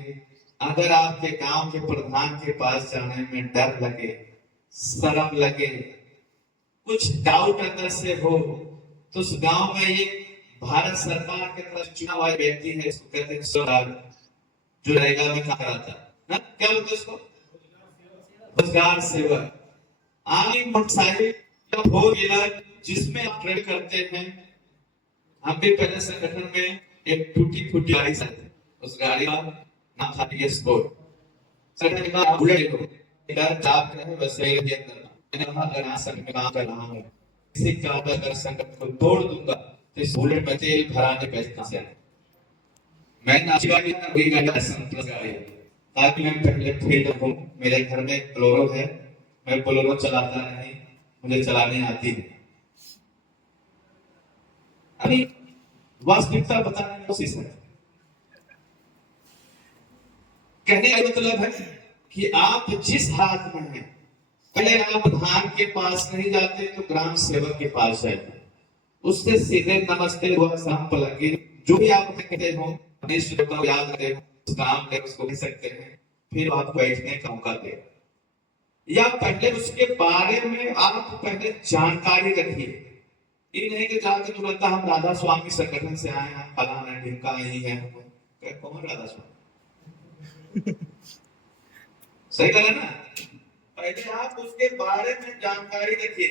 अगर आपके गांव के प्रधान के पास जाने में डर लगे, शर्म लगे, कुछ डाउट अंदर से हो, तो उस गांव में एक भारत सरकार के तरफ चुना हुआ व्यक्ति है, इसको कहते हैं स्वराज, जो रेगा में काम कराता है, क्या बोलते हैं उसको? रोजगार सेवक। आगे मोटरसाइकिल 4 व्हीलर जिसमें आप ट्रेड करते हैं, हम भी पहले संगठन में एक टूटी फूटी गाड़ी से, उस गाड़ी का नाम था टीएस4, संगठन का बुलेट लो, इधर जाप रहे वैसे ही अंदर मैंने कहा अगर यहाँ संकट में काम कर रहा हूँ किसी का अगर संकट को तोड़ दूंगा तो इस बुलेट में तेल भराने पैसे कहाँ से आए। मैं नाची गाड़ी वही गाड़ी संतोष गाड़ी ताकि मैं पहले फील्ड हूँ। मेरे घर में बोलेरो है, मैं बोलेरो चलाता नहीं, मुझे चलाने आती है। अभी वास्तविकता बताने की कोशिश है। कहने का मतलब है कि आप जिस हाथ में हैं, पहले आप धाम के पास नहीं जाते तो ग्राम सेवक के पास जाते, उससे सीधे नमस्ते हुआ शाम लगे जो भी आप कहते हो को याद रहे उस काम में उसको कह सकते हैं, फिर आप बैठने का मौका दे या पहले उसके बारे में आप पहले जानकारी रखिए। ये नहीं कि जाके तुरंत हम राधा स्वामी संगठन से आए हैं, फलाना ढिमका ही है। कौन राधा स्वामी? सही कहा ना? पहले आप उसके बारे में जानकारी रखिए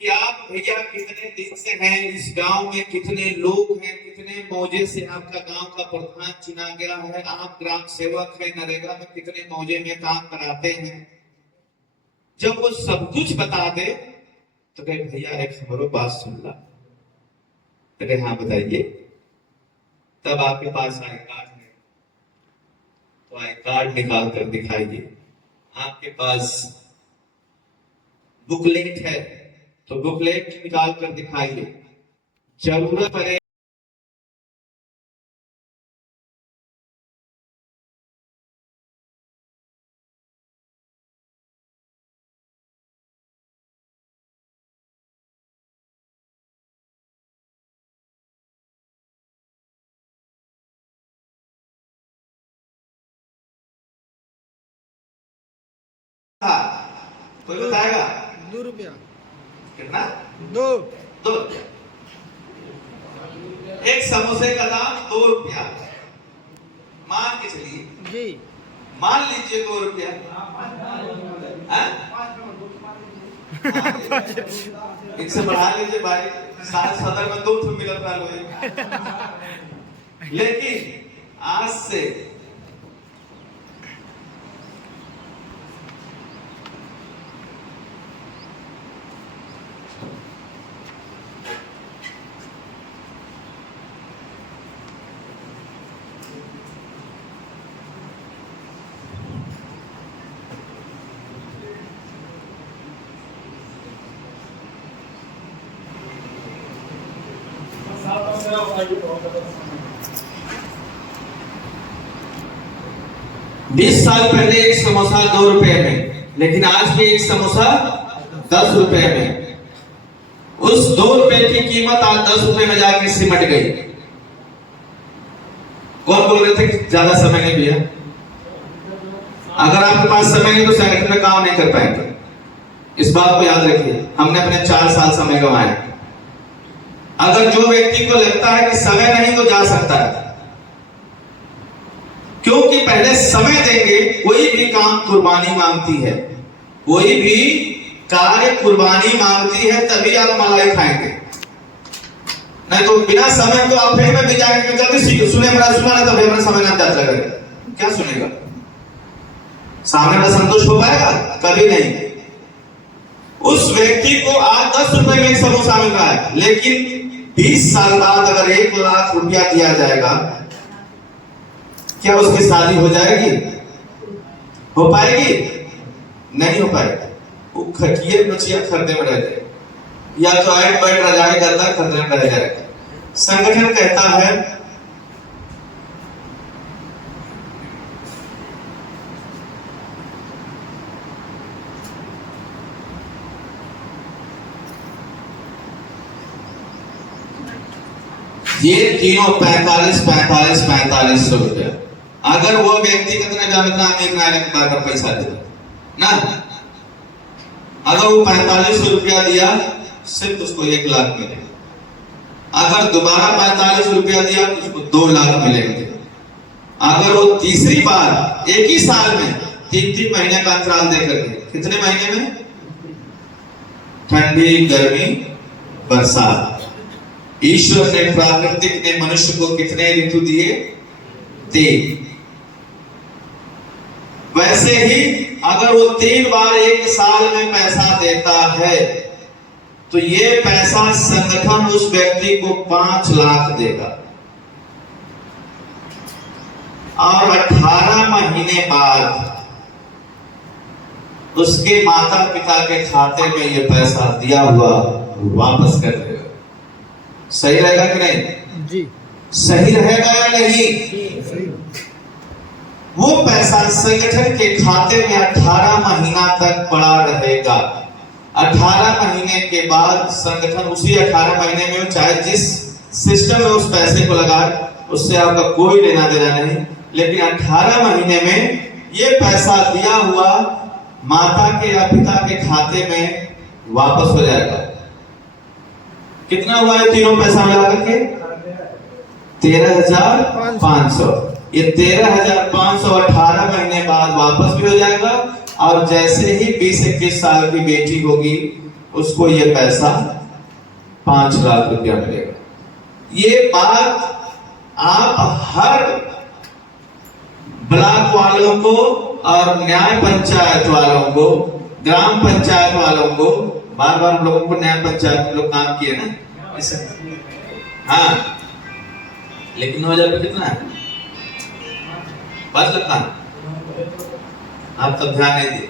कि आप भैया कितने दिन से हैं इस गांव में, कितने लोग हैं, कितने मौजे से आपका गांव का प्रधान चुना गया है, आप ग्राम सेवक है, नरेगा में कितने मौजे में काम कराते हैं। जब वो सब कुछ बता दे तो कहे भैया एक हमारो बात सुन ला। अरे हाँ बताइए। तब आपके पास आई कार्ड है तो आई कार्ड निकाल कर दिखाइए। आपके पास बुकलेट है तो बुकलेट निकाल कर दिखाइए। जरूरत पड़े कोई बताएगा? 2 रुपया। कितना? 2 रुपया। एक समोसे का दाम 2 रुपया। मान के चलिए जी, मान लीजिए 2 रुपया। इनसे बढ़ा लीजिए भाई, सारे सदर में 2 मिलत रहा। लेकिन आज से बीस साल पहले एक समोसा 2 रुपए में, लेकिन आज भी एक समोसा 10 रुपए में। उस 2 रुपए की कीमत आज 10 रुपए में जाकर सिमट गई। कौन बोल रहे थे कि ज्यादा समय नहीं भैया? अगर आपके पास समय नहीं तो संगठन में काम नहीं कर पाएंगे। इस बात को याद रखिए। हमने अपने 4 साल समय गंवाए। अगर जो व्यक्ति को लगता है कि समय नहीं तो जा सकता है, क्योंकि पहले समय देंगे। कोई भी काम कुर्बानी मांगती है, कोई भी कार्य कुर्बानी मांगती है, तभी आप मलाई खाएंगे। नहीं तो बिना समय तो आप फिर में भी जाएंगे। जल्दी सीखो, सुने मेरा सुना ना, तभी अपना समय ना जाता लगेगा। क्या सुनेगा? सामने वाला संतुष्ट हो पाएगा? कभी नहीं। उस व्यक्ति को आज 10 रुपए में एक समोसा मिल रहा है, लेकिन 20 साल बाद अगर 1 लाख रुपया दिया जाएगा, क्या उसकी शादी हो जाएगी? हो पाएगी? नहीं हो पाएगी। वो खटिए मछिया खरीदने में रह जाएगा, या तो ऐड बैठ रजाई गद्दा खरीदने में रह जाएगा। संगठन कहता है ये तीनों 45 रुपया। अगर वो व्यक्ति कितना जानता है पैसा दे ना, अगर वो 45 रुपया दिया सिर्फ उसको 1 लाख मिलेगा। अगर दोबारा 45 रुपया दिया तो उसको 2 लाख मिलेंगे। अगर वो तीसरी बार एक ही साल में 3-3 महीने का अंतराल देकर के, कितने महीने में? ठंडी, गर्मी, बरसात। ईश्वर ने प्राकृतिक ने मनुष्य को कितने ऋतु दिए? 3। वैसे ही अगर वो 3 बार एक साल में पैसा देता है तो ये पैसा संगठन उस व्यक्ति को 5 लाख देगा और 18 महीने बाद उसके माता पिता के खाते में ये पैसा दिया हुआ वापस कर देगा। सही रहेगा कि नहीं जी? सही रहेगा या नहीं? वो पैसा संगठन के खाते में 18 महीना तक पड़ा रहेगा। 18 महीने के बाद संगठन उसी 18 महीने में चाहे जिस सिस्टम में उस पैसे को लगाए उससे आपका कोई लेना देना नहीं, लेकिन 18 महीने में ये पैसा दिया हुआ माता के या पिता के खाते में वापस हो जाएगा। कितना हुआ है तीनों पैसा मिलाकर के? 13,500। ये 13,500 18 महीने बाद वापस भी हो जाएगा और जैसे ही 20-21 साल की बेटी होगी उसको ये पैसा 5 लाख रुपया मिलेगा। ये बात आप हर ब्लॉक वालों को और न्याय पंचायत वालों को, ग्राम पंचायत वालों को, बार बार हम लोगों को न्याय पंचायत में लोग काम किए ना इसे, हाँ, लेकिन 9,000 रुपये कितना है? 5 लाख का आप तब ध्यान नहीं दिए।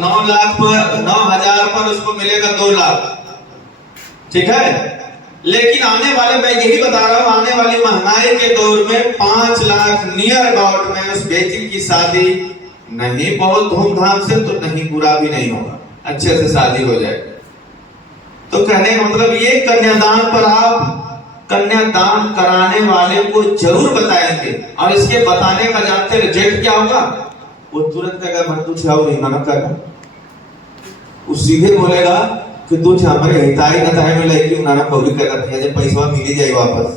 9 लाख पर 9,000 पर उसको मिलेगा 2 लाख, ठीक है। लेकिन आने वाले, मैं यही बता रहा हूं, आने वाली महंगाई के दौर में 5 लाख नियर अबाउट में उस बेटी की शादी नहीं बहुत धूमधाम से तो नहीं, बुरा भी नहीं होगा, अच्छे से शादी हो जाएगी। तो कहने का मतलब ये कन्यादान पर आप कन्यादान कराने वाले को जरूर बताएंगे और इसके बताने का जानते रिजल्ट क्या होगा? वो तुरंत कहेगा मैं तुझे और नहीं माना करेगा, वो सीधे बोलेगा कि तू हमारे हिताई नताई में लेके उन्होंने कौड़ी कर रखी है, जब पैसा मिल ही जाए वापस।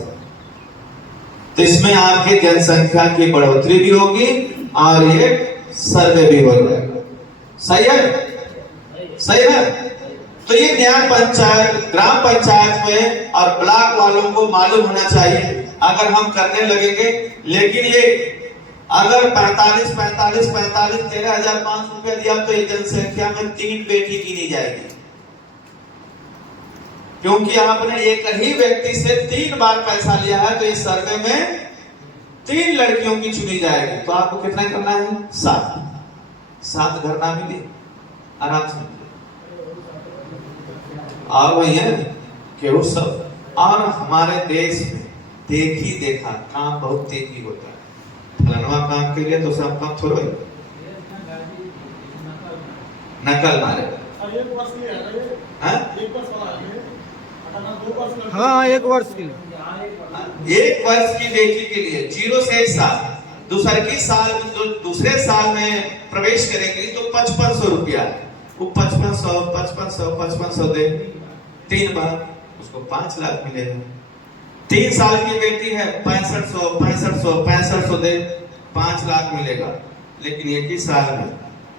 तो इसमें आपके जनसंख्या की बढ़ोतरी भी होगी और ये सर्वे भी हो जाएगा। सही है? सही है? तो ये न्याय पंचायत, ग्राम पंचायत में और ब्लॉक वालों को मालूम होना चाहिए अगर हम करने लगेंगे। लेकिन ये अगर 45 13,500 रुपया दिया तो ये जनसंख्या में 3 बेटी गिनी जाएगी, क्योंकि आपने एक ही व्यक्ति से 3 बार पैसा लिया है। तो इस सर्वे में 3 लड़कियों की चुनी जाएगी। तो आपको कितना करना है? 7 घर ना मिले आराम से और भैया केवल सब। और हमारे देश में देखी देखा काम बहुत तेजी होता है। फलनवा काम के लिए तो सब काम थोड़ा नकल मारे। हाँ, 1 वर्ष के लिए, 1 वर्ष की बेटी के लिए 0 से 1 साल, दूसरे साल में प्रवेश करेंगे तो 5500 रुपया, वो 5500 दे 3 बार, उसको 5 लाख मिलेगा। 3 साल की बेटी है 6500 दे 5 लाख मिलेगा। लेकिन 1 साल में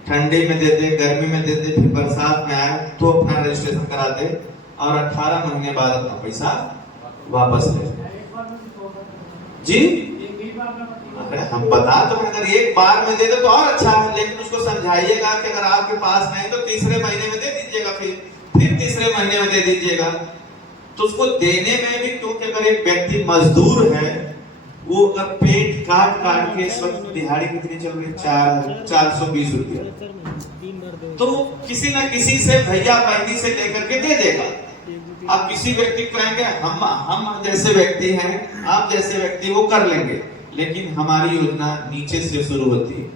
ठंडी में दे दे, गर्मी में दे दे, फिर बरसात में आए तो अपना रजिस्ट्रेशन करा दे और 18 महीने बाद अपना पैसा वापस ले जी। अगर हम बता तो अगर 1 बार में दे दे तो और अच्छा है, लेकिन उसको समझाइएगा कि अगर आपके पास नहीं तो तीसरे महीने में दे दीजिएगा, फिर तीसरे महीने में दे दीजिएगा। तो उसको देने में भी, क्योंकि अगर एक व्यक्ति मजदूर है, वो अगर पेट काट के इस वक्त दिहाड़ी कितनी चल रही है? 420 रुपया। तो किसी न किसी से भैया बहनी से लेकर के दे देगा। आप किसी व्यक्ति को कहेंगे हम जैसे व्यक्ति हैं, आप जैसे व्यक्ति वो कर लेंगे, लेकिन हमारी योजना नीचे से शुरू होती है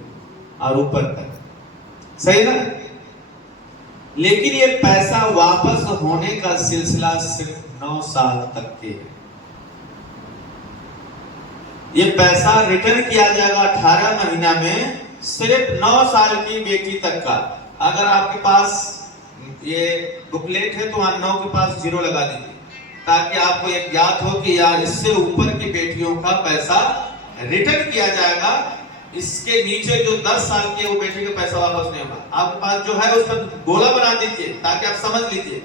और ऊपर तक, सही ना? लेकिन ये पैसा वापस होने का सिलसिला सिर्फ 9 साल तक के है। ये पैसा रिटर्न किया जाएगा 18 महीना में, सिर्फ 9 साल की बेटी तक का। अगर आपके पास ये बुकलेट है तो वहां 9 के पास 0 लगा दीजिए, ताकि आपको एक याद हो कि यार इससे ऊपर की बेटियों का पैसा रिटर्न किया जाएगा। इसके नीचे जो 10 साल की वो बेटी का पैसा वापस नहीं होगा। आपके पास जो है उसका गोला बना दीजिए ताकि आप समझ लीजिए,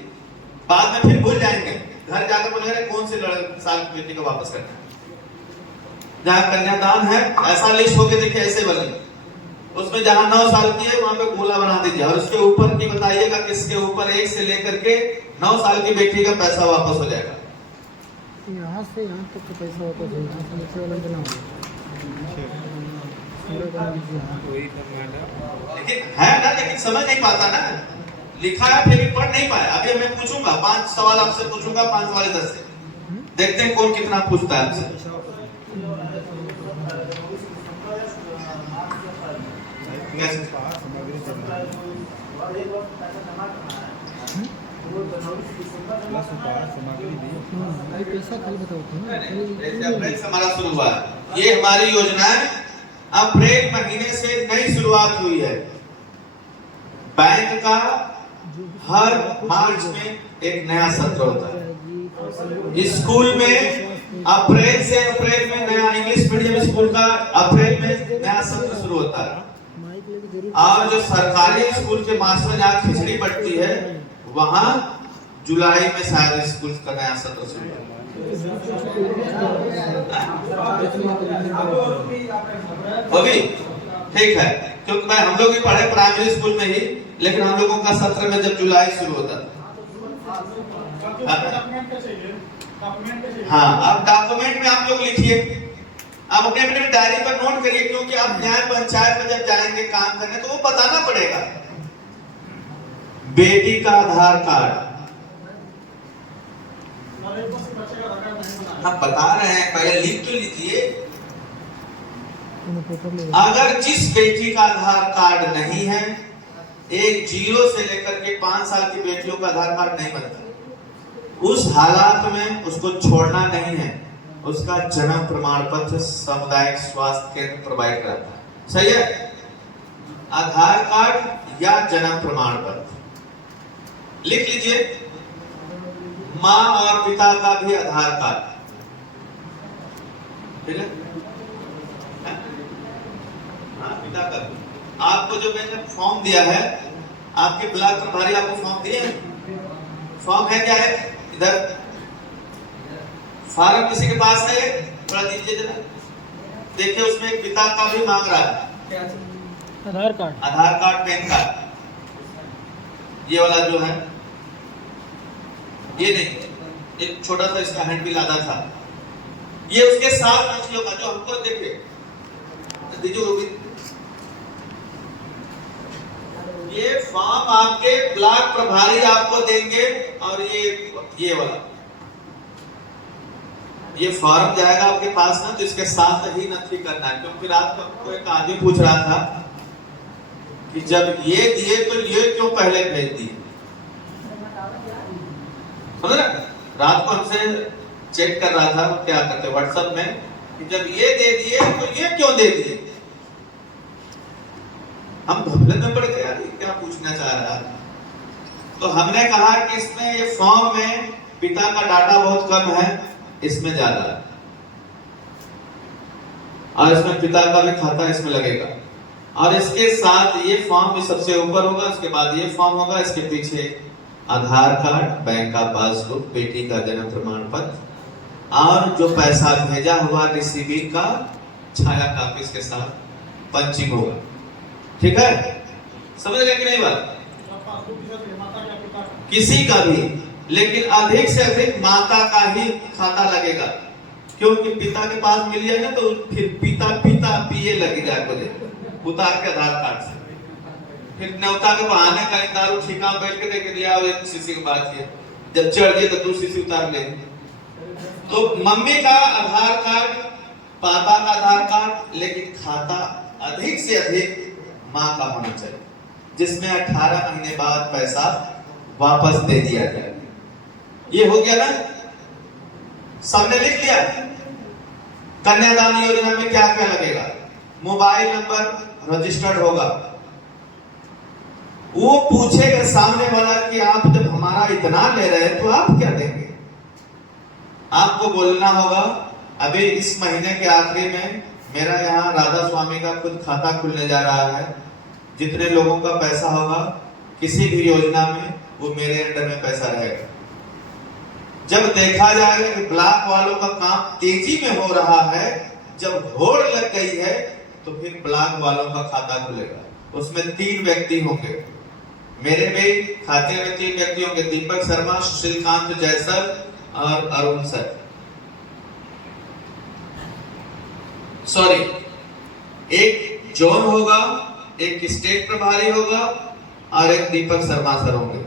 बाद में फिर भूल जाएंगे, घर जाकर बोलेंगे कौन से साल की बेटी को वापस करना है। जहाँ कन्यादान है ऐसा लिस्ट होके देखिए, ऐसे बने उसमें जहां 9 साल की है वहां पे गोला बना दीजिए और उसके ऊपर की बताइएगा किसके ऊपर 1 से लेकर के 9 साल की बेटी का पैसा वापस हो जाएगा। यहाँ से यहाँ तक का पैसा वापस हो यहाँ से नीचे वाला देना होगा। लेकिन है ना, लेकिन समझ नहीं पाता ना, लिखा है फिर भी पढ़ नहीं पाया। अभी मैं पूछूंगा 5 सवाल आपसे पूछूंगा, 5 वाले 10 से देखते हैं कौन कितना पूछता है आपसे। पैसा कल बताओ अप्रैल से हमारा शुरू हुआ है। ये हमारी योजना है, अप्रैल महीने से नई शुरुआत हुई है। बैंक का हर मार्च में एक नया सत्र होता है। स्कूल में अप्रैल में नया इंग्लिश मीडियम स्कूल का अप्रैल में नया सत्र शुरू होता है। और जो सरकारी स्कूल के मास्टर जहाँ खिचड़ी पड़ती है वहां जुलाई में शायद स्कूल का नया सत्र शुरू होता है। ठीक है, क्योंकि मैं हम लोग भी पढ़े प्राइमरी स्कूल में ही, लेकिन हम लोगों का सत्र में जब जुलाई शुरू होता था। हाँ, अब डॉक्यूमेंट में आप लोग लिखिए, आप अपने अपने डायरी पर नोट करिए, क्योंकि आप न्याय पंचायत में जब जाएंगे काम करने तो वो बताना पड़ेगा। बेटी का आधार कार्ड हम बता रहे हैं, पहले लिख तो लीजिए। अगर जिस बेटी का आधार कार्ड नहीं है, एक 0 से लेकर के 5 साल की बेटियों का आधार कार्ड नहीं बनता, उस हालात में उसको छोड़ना नहीं है। उसका जन्म प्रमाण पत्र सामुदायिक स्वास्थ्य केंद्र प्रोवाइड करता है। सही है, आधार कार्ड या जन्म प्रमाण पत्र लिख लीजिए। माँ और पिता का भी आधार कार्ड, ठीक है? हाँ, पिता का भी। आपको जो मैंने फॉर्म दिया है, आपके ब्लॉक प्रभारी आपको फॉर्म दिए हैं। फॉर्म है क्या है? इधर फार्म किसी के पास है? थोड़ा दीजिए जरा, देखिए उसमें पिता का भी मांग रहा है। आधार कार्ड, आधार कार्ड, पैन कार्ड, ये वाला जो है, ये नहीं, एक छोटा सा इसका हैंड बिल आधा था, ये उसके साथ नकलियों का जो हमको देखिए दीजिए वो भी। ये फॉर्म आपके ब्लॉक प्रभारी आपको देंगे, और ये वाला ये फॉर्म जाएगा आपके पास ना, तो इसके साथ ही नथी करना है। क्योंकि रात को हमको एक आदमी पूछ रहा था कि जब ये दिए तो ये क्यों पहले भेज दिए। समझ रहे? रात को हमसे चेक कर रहा था, क्या करते व्हाट्सएप में, कि जब ये दे दिए तो ये क्यों दे दिए। हम घबराने में पड़ गए, यार क्या पूछना चाह रहा है। तो हमने कहा कि इसमें ये फॉर्म में पिता का डाटा बहुत कम है, इसमें ज्यादा है, और इसमें पिता का भी खाता इसमें लगेगा, और इसके साथ ये फॉर्म भी सबसे ऊपर होगा, इसके बाद ये फॉर्म होगा, इसके पीछे आधार कार्ड, बैंक का पासबुक, बेटी का जन्म प्रमाण पत्र, और जो पैसा भेजा हुआ रिसीविंग का छाया कापी इसके साथ पंचिंग होगा। ठीक है, समझ रहे कि नहीं बात? किसी का भी, लेकिन अधिक से अधिक माता का ही खाता लगेगा, क्योंकि पिता के पास मिल जाए ना तो फिर पिता पिए लगी जाए मुझे उतार के आधार कार्ड से, फिर न्योता के बहाने कहीं दारू ठीका बैठ के देख दिया, एक शीशी की बात है, जब चढ़ गए तो 2 शीशी उतार ले। तो मम्मी का आधार कार्ड, पापा का आधार कार्ड, लेकिन खाता अधिक से अधिक माँ का होना चाहिए, जिसमें 18 महीने बाद पैसा वापस दे दिया जाए। ये हो गया ना, सबने लिख लिया। कन्यादान योजना में क्या क्या लगेगा? मोबाइल नंबर रजिस्टर्ड होगा। वो पूछेगा सामने वाला कि आप जब हमारा इतना ले रहे हैं तो आप क्या देंगे। आपको बोलना होगा अभी इस महीने के आखिरी में मेरा यहाँ राधा स्वामी का खुद खाता खुलने जा रहा है, जितने लोगों का पैसा होगा किसी भी योजना में वो मेरे अंडर में पैसा रहेगा। जब देखा जाएगा कि ब्लॉक वालों का काम तेजी में हो रहा है, जब होड़ लग गई है, तो फिर ब्लॉक वालों का खाता खुलेगा, उसमें 3 व्यक्ति होंगे। मेरे भी खाते में 3 व्यक्ति होंगे, दीपक शर्मा, सुशीलकांत जयसर और अरुण सर। सॉरी, एक जॉन होगा, एक स्टेट प्रभारी होगा और एक दीपक शर्मा सर होंगे।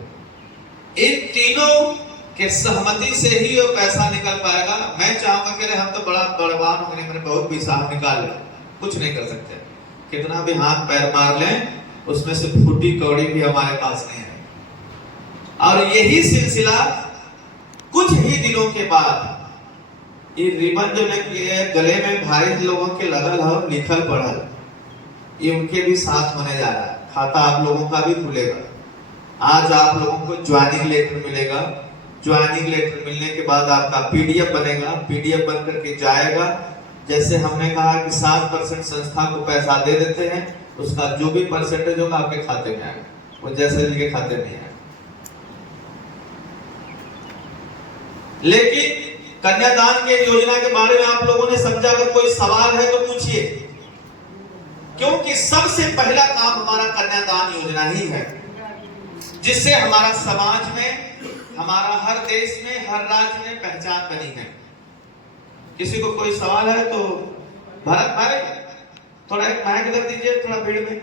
इन तीनों के सहमति से ही वो पैसा निकल पाएगा। मैं चाहूंगा कि हम तो बड़ा बड़वान होने मैंने बहुत भी हिसाब निकाल लिया, कुछ नहीं कर सकते, कितना भी हाथ पैर मार लें उसमें से फूटी कौड़ी भी हमारे पास नहीं है। और यही सिलसिला कुछ ही दिनों के बाद ये रिबन जो में गले में भारी लोगों के लगल हो लिखल पढ़ल, ये उनके भी साथ होने जा रहा है। खाता आप लोगों का भी खुलेगा। आज आप लोगों को ज्वाइनिंग लेटर मिलेगा, ज्वाइनिंग लेटर मिलने के बाद आपका पीडीएफ बनेगा, पीडीएफ बन करके जाएगा। जैसे हमने कहा कि 7% संस्था को पैसा दे देते हैं, उसका जो भी परसेंटेज होगा आपके खाते में आएगा, वो जैसे के खाते में आएगा। लेकिन कन्यादान के योजना के बारे में आप लोगों ने समझा, अगर कोई सवाल है तो पूछिए, क्योंकि सबसे पहला काम हमारा कन्यादान योजना ही है, जिससे हमारा समाज में, हमारा हर देश में, हर राज्य में पहचान बनी है। किसी को कोई सवाल है तो भरत भाई थोड़ा एक माइक इधर दीजिए, थोड़ा भीड़ में।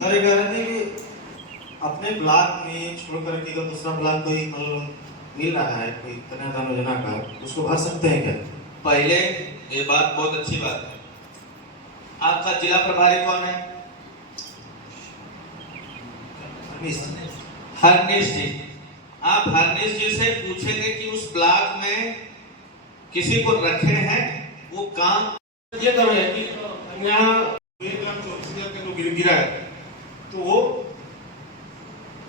अरे कह रहे थे कि अपने ब्लॉक में छोड़ करके अगर दूसरा ब्लॉक कोई मिल रहा है कोई कन्यादान योजना का, उसको भर सकते हैं क्या? पहले ये बात बहुत अच्छी बात है। आपका जिला प्रभारी कौन है? हरनीश जी। आप हरनीश जी से पूछेंगे कि उस ब्लॉक में किसी को रखे हैं, वो काम ये तो है कि यहाँ 24,000 का जो गिरा है, तो वो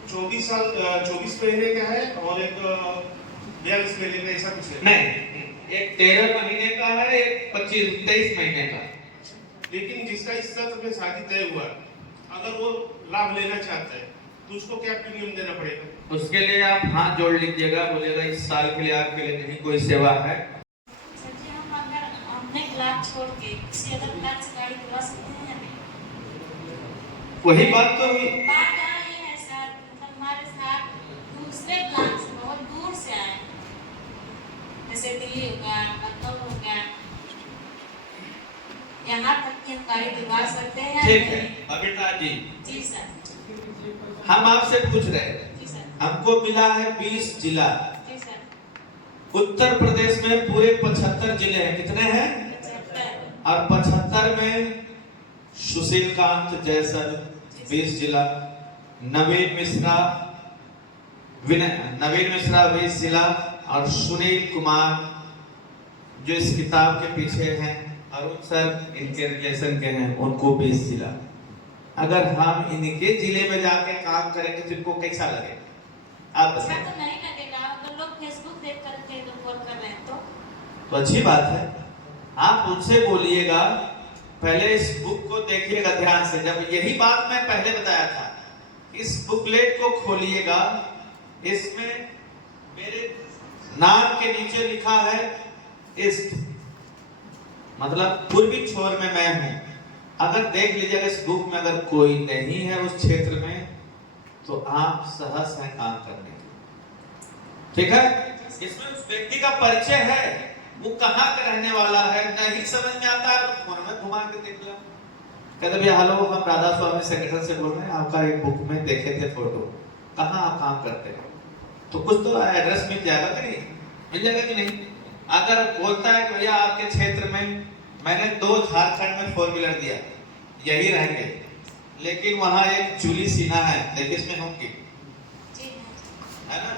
24 महीने का है और एक 42 महीने का, ऐसा कुछ है नहीं, एक 13 महीने का है, एक 23 महीने का। लेकिन जिसका इस सत्र में शादी तय हुआ, अगर वो लाभ लेना चाहता है तो उसको क्या प्रीमियम देना पड़ेगा? उसके लिए आप हाथ जोड़ लीजिएगा, बोलिएगा इस साल के लिए आपके लिए नहीं कोई सेवा है। हम अगर अपने ब्लॉक छोड़ के किसी अदर ब्लॉक से गाड़ी दिलवा सकते हैं या नहीं? वही बात तो हुई। बात यहाँ ये है सर, मतलब हमारे साथ दूसरे ब्लॉक से बहुत दूर से आए, जैसे दिल्ली हो गया, लखनऊ हो गया, यहाँ तक की हम गाड़ी दिलवा सकते हैं? ठीक है बबीता जी। जी सर। हम आपसे पूछ रहे हैं, जी सर। हमको मिला है 20 जिला। जी सर। उत्तर प्रदेश में पूरे 75 जिले हैं, कितने हैं? 75। और 75 में सुशीलकांत जयसर 20 जिला, नवीन मिश्रा 20 जिला, और सुनील कुमार जो इस किताब के पीछे हैं, अरुण सर इनके रिलेशन के हैं, उनको 20 जिला। अगर हम इनके जिले में जाके काम करेंगे तो इनको कैसा लगेगा? आप अच्छा बताएं। तो नहीं लगेगा, अगर लोग फेसबुक देख करके कॉल कर रहे हैं तो अच्छी बात है। आप उनसे बोलिएगा, पहले इस बुक को देखिएगा ध्यान से। जब यही बात मैं पहले बताया था, इस बुकलेट को खोलिएगा, इसमें मेरे नाम के नीचे लिखा है ईस्ट, मतलब पूर्वी छोर में मैं हूं। अगर देख लीजिएगा इस बुक में अगर कोई नहीं है उस क्षेत्र में, तो आप सहज हैं काम करने के। ठीक है, इसमें उस व्यक्ति का परिचय है, वो कहाँ का रहने वाला है, नहीं समझ में आता है तो फोन में घुमा के देख लो, कहते भैया हेलो, हम राधा स्वामी संगठन से बोल रहे हैं, आपका एक बुक में देखे थे फोटो, कहाँ आप काम करते हैं, तो कुछ तो एड्रेस मिल जाएगा कि नहीं? मिल जाएगा कि नहीं? अगर बोलता है भैया आपके क्षेत्र में मैंने 2 झारखंड में 4 व्हीलर दिया, यही रहेंगे, लेकिन वहां एक चूली सीना है, देखिए इसमें होंगे, जी है ना?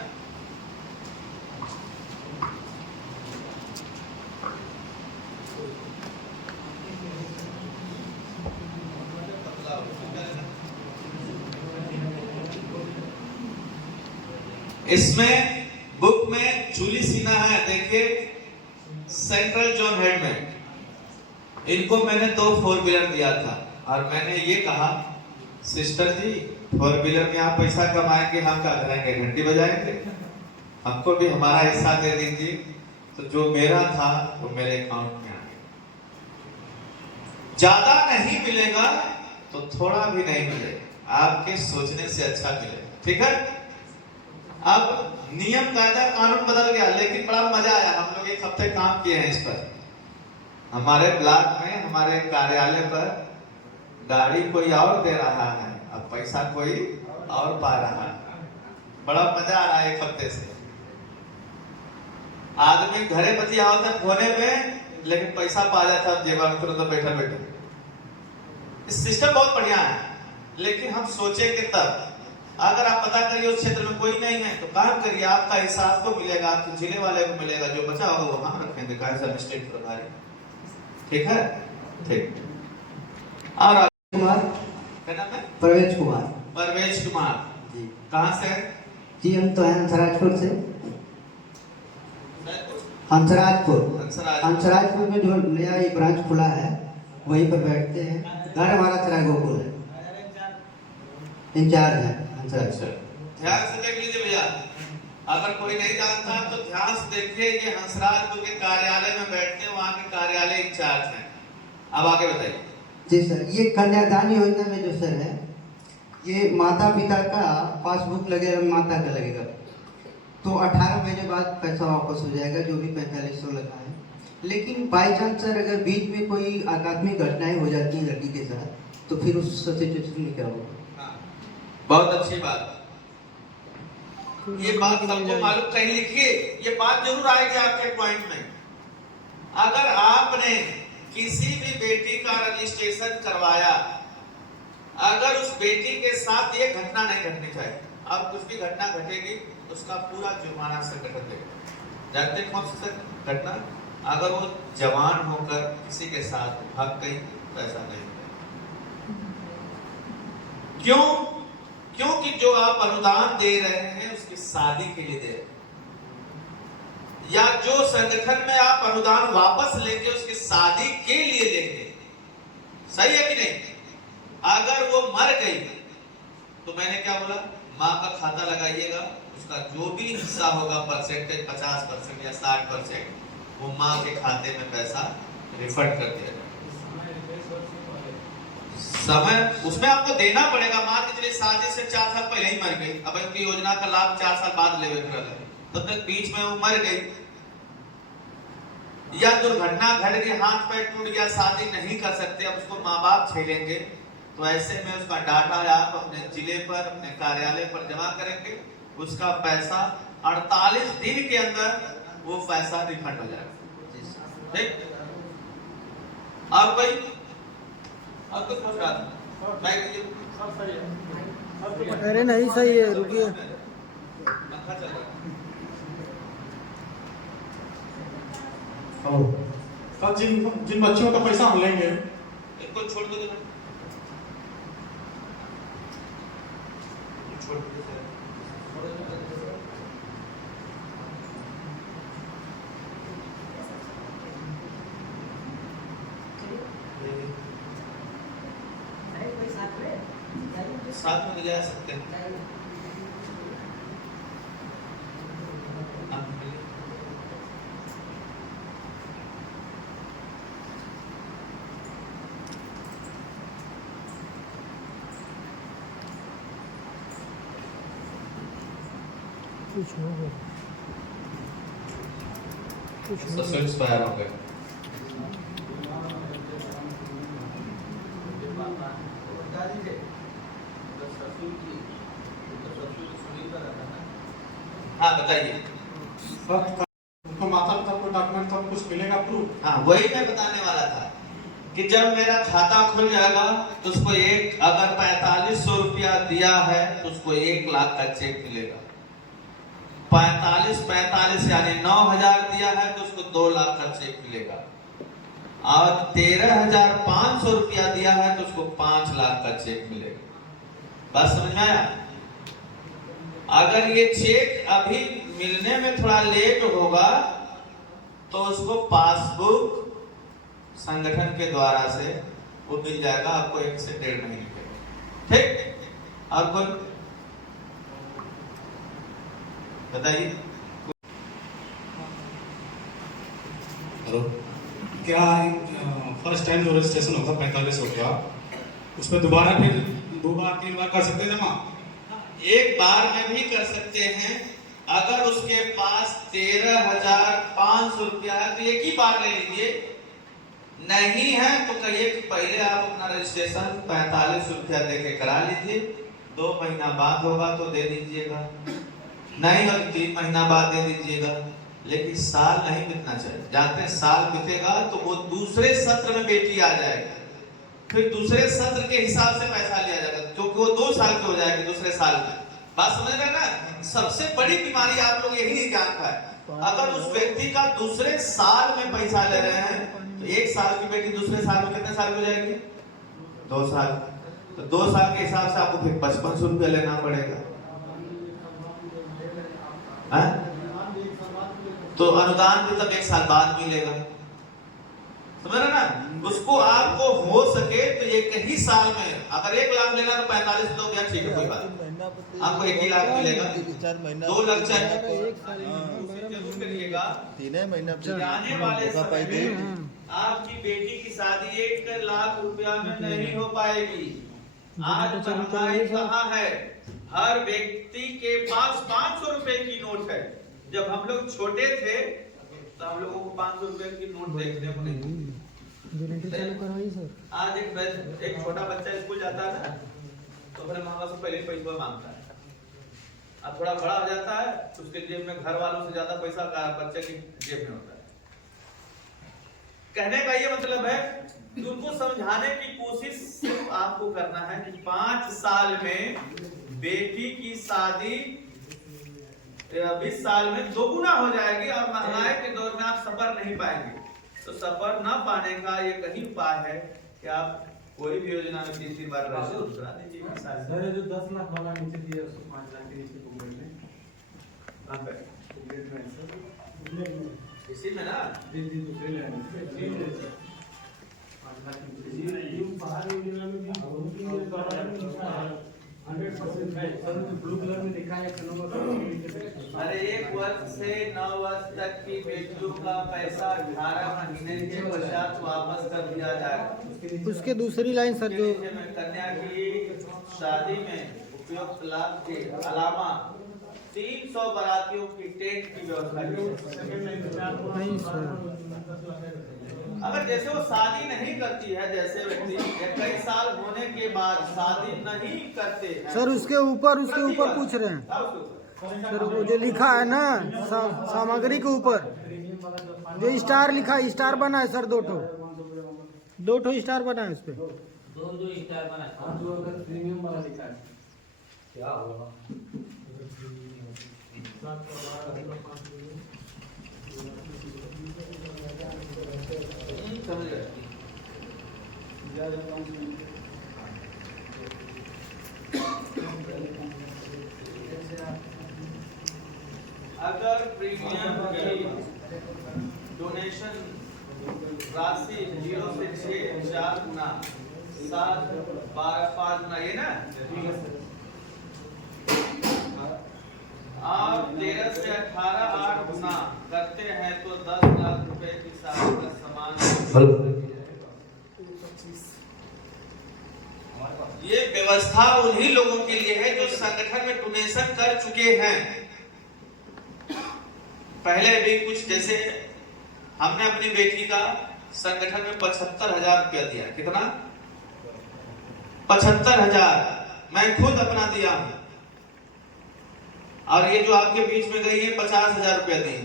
इसमें बुक में चूली सीना है, देखिए सेंट्रल जोन हेड में। इनको मैंने 2 4 व्हीलर दिया था और मैंने ये कहा सिस्टर जी 4 व्हीलर में आप पैसा कमाएंगे, हम क्या करेंगे, घंटी बजाएंगे, हमको भी हमारा हिस्सा दे दीजिए। तो जो मेरा था वो मेरे अकाउंट में आ गया। ज्यादा नहीं मिलेगा तो थोड़ा भी नहीं मिलेगा, आपके सोचने से अच्छा मिलेगा। ठीक है, अब नियम कायदा कानून बदल गया, लेकिन बड़ा मजा आया। हम लोग एक हफ्ते काम किए हैं इस पर। हमारे ब्लॉक में, हमारे कार्यालय पर गाड़ी कोई और दे रहा है, अब पैसा कोई और पा रहा है। बड़ा मजा आ रहा है एक हफ्ते से। आदमी घरे पति आवत है धोने में, लेकिन पैसा पा जाता है जेबा में तुरंत बैठा बैठा। सिस्टम बहुत बढ़िया है, लेकिन हम सोचेंगे तब। अगर आप पता करिए उस क्षेत्र में कोई नहीं है तो काम करिए, आपका हिस्सा आपको मिलेगा, आपके जिले वाले को मिलेगा, जो बचा होगा वो हम रखेंगे डिस्ट्रिक्ट प्रभारी। ठीक है, ठीक। और कुमार, क्या नाम है? परवेज कुमार। परवेज कुमार जी। कहाँ से है? जी हम तो हैं हंसराजपुर से। हंसराजपुर में जो नया ये ब्रांच खुला है वहीं पर बैठते हैं। घर हमारा सराय गोकुल है, इंचार्ज है हंसराजपुर। ध्यान से देख लीजिए भैया, अगर कोई नहीं जानता तो ध्यान से देखिए। ये हंसराजपुर के कार्यालय में बैठते हैं, वहाँ के कार्यालय इंचार्ज हैं। अब आगे बताइए। जी सर, ये कन्यादान योजना में जो सर है, ये माता पिता का पासबुक लगेगा, माता का लगेगा तो 18 महीने बाद पैसा वापस हो जाएगा, जो भी 4500 लगा है। लेकिन बाई चांस सर अगर बीच में कोई आकस्मिक घटनाएं हो जाती हैं लड़की के साथ, तो फिर उस सिचुएशन में क्या होगा? बहुत अच्छी बात, ये बात सबको मालूम, कहीं लिखिए, ये बात जरूर आएगी आपके पॉइंट में। अगर आपने किसी भी बेटी का रजिस्ट्रेशन करवाया, अगर उस बेटी के साथ ये घटना नहीं घटनी चाहिए, अब कुछ भी घटना घटेगी उसका पूरा जुर्माना संगठन देगा। जानते कौन सी घटना? अगर वो जवान होकर किसी के साथ भाग गई, पैसा नहीं मिलेगा। क्यों? क्योंकि जो आप अनुदान दे रहे हैं उसकी शादी के लिए दे रहे हैं, या जो संगठन में आप अनुदान वापस लेंगे उसकी शादी के लिए लेंगे। सही है कि नहीं? अगर वो मर गई तो मैंने क्या बोला, माँ का खाता लगाइएगा, उसका जो भी हिस्सा होगा परसेंटेज 50% या 60%, वो माँ के खाते में पैसा रिफंड कर दिया जाएगा। समय उसमें आपको देना पड़ेगा। मान के चलिए शादी से 4 साल पहले ही मर गई, अब उनकी योजना का लाभ 4 साल बाद लेवे कर रहे, तब तक बीच में वो मर गई, या दुर्घटना घट गई, हाथ पैर टूट गया, शादी नहीं कर सकते, अब उसको माँ बाप झेलेंगे, तो ऐसे में उसका डाटा आप अपने जिले पर, अपने कार्यालय पर जमा करेंगे, उसका पैसा 48 दिन के अंदर वो पैसा रिफंड हो जाएगा। ठीक? और कोई और कुछ पूछ रहा था? अरे नहीं सही है, रुकिए। पंखा चल रहा है। कल जिन बच्चों का पैसा हम लेंगे, इनको छोड़ दो, छोड़ दो। साथ में ले जा सकते हैं। कुछ हो गया, कुछ हो ससुर एक्सपायर हो गए। हाँ बताइए। उनको माता पिता को डॉक्यूमेंट तो कुछ मिलेगा प्रूफ? हाँ वही मैं बताने वाला था कि जब मेरा खाता खुल जाएगा तो उसको एक, अगर 4500 रुपया दिया है तो उसको 1 लाख का चेक मिलेगा। 45 यानी 9000 दिया है तो उसको 2 लाख का चेक मिलेगा। और 13500 रुपया दिया है तो उसको 5 लाख का चेक मिलेगा। बात समझ में आया? अगर ये चेक अभी मिलने में थोड़ा लेट होगा तो उसको पासबुक संगठन के द्वारा से वो मिल जाएगा आपको 1 से 1.5 महीने के। ठीक? और कोई बताइए। क्या फर्स्ट टाइम जो रजिस्ट्रेशन होता 4500 का, उस पर दोबारा फिर 2 बार 3 बार कर सकते हैं जमा? एक बार में भी कर सकते हैं। अगर उसके पास 13,500 रुपया है तो एक ही बार ले लीजिए, नहीं है तो कहिए कि पहले आप अपना रजिस्ट्रेशन 45 रुपया दे के करा लीजिए, 2 महीना बाद होगा तो दे दीजिएगा, नहीं हो तो 3 महीना बाद दे दीजिएगा, लेकिन साल नहीं बीतना चाहिए। जानते हैं साल बीतेगा तो वो दूसरे सत्र में बेटी आ जाएगी, फिर दूसरे सत्र के हिसाब से पैसा लिया जाएगा, क्योंकि वो 2 साल की हो जाएगी दूसरे साल में। बात समझ रहे ना? सबसे बड़ी बीमारी आप लोग यही नहीं जान पाए। अगर उस व्यक्ति का दूसरे साल में पैसा ले रहे हैं तो 1 साल की बेटी दूसरे साल में कितने साल की हो जाएगी? 2 साल। तो 2 साल के हिसाब से आपको फिर 5500 रुपया लेना पड़ेगा। तो अनुदान भी तब 1 साल बाद मिलेगा, समझ रहे ना? उसको आपको हो सके तो एक ही साल में, अगर 1 लाख लेना तो 45 दो गया, ठीक है कोई बात, आपको 1 ही लाख मिलेगा। 2 लाख चाहिए जरूर करिएगा। 3 महीना आने वाले समय में आपकी बेटी की शादी 1 लाख रुपया में नहीं हो पाएगी। आज महंगाई कहाँ है? हर व्यक्ति के पास 500 रुपए की नोट है। जब हम लोग छोटे थे तो हम लोगों को 500 रुपए की नोट देखने को नहीं। आज एक छोटा बच्चा स्कूल जाता है ना तो अपने माँ बाप से पहले पैसा मांगता है। अब थोड़ा बड़ा हो जाता है तो उसके जेब में घर वालों से ज्यादा पैसा बच्चे की जेब में होता है। कहने का ये मतलब है कि उनको समझाने की कोशिश सिर्फ आपको करना है कि 5 साल में बेटी की शादी 20 साल में 2 गुना हो जाएगी और महंगाई के दौर में आप सफर नहीं पाएंगे। तो सफर न पाने का ये कहीं उपाय है कि आप कोई भी योजना में 3 बार पैसे करा दीजिए। सर जो 10 लाख वाला नीचे दिया उसको 5 लाख के नीचे कुबेर में इसी में ना दूसरे लाइन में 5 लाख बाहर योजना में भी 100% है। सर ब्लू कलर में लिखा है अरे 1 वर्ष से 9 वर्ष तक की बेटियों का पैसा 18 महीने के पश्चात वापस कर दिया जाएगा। उसके दूसरी लाइन सर जो कन्या की शादी में उपयुक्त लाभ के अलावा 300 बारातियों की टेंट की व्यवस्था की। नहीं सर, अगर जैसे वो शादी नहीं करती है, जैसे व्यक्ति कई साल होने के बाद शादी नहीं करते हैं सर उसके ऊपर पूछ रहे हैं सर, वो जो लिखा है ना सामग्री के ऊपर जो स्टार लिखा है, स्टार बना है सर, 2 ठो स्टार बना है उस पे। 2 स्टार बना है जो अगर प्रीमियम वाला लिखा है क्या होगा? समझ गए? अगर प्रीमियम की डोनेशन राशि 0 से 6 4 गुना 7 12 5 गुना, ये ना, आप 13 से 18 8 गुना करते हैं तो 10 लाख रुपए की शादी का सामान। ये व्यवस्था उन्हीं लोगों के लिए है जो संगठन में डोनेशन कर चुके हैं। पहले भी कुछ, जैसे हमने अपनी बेटी का संगठन में 75,000 रुपया दिया। कितना? 75,000 मैं खुद अपना दिया हूं। और ये जो आपके बीच में गई है 50,000 रुपया दी,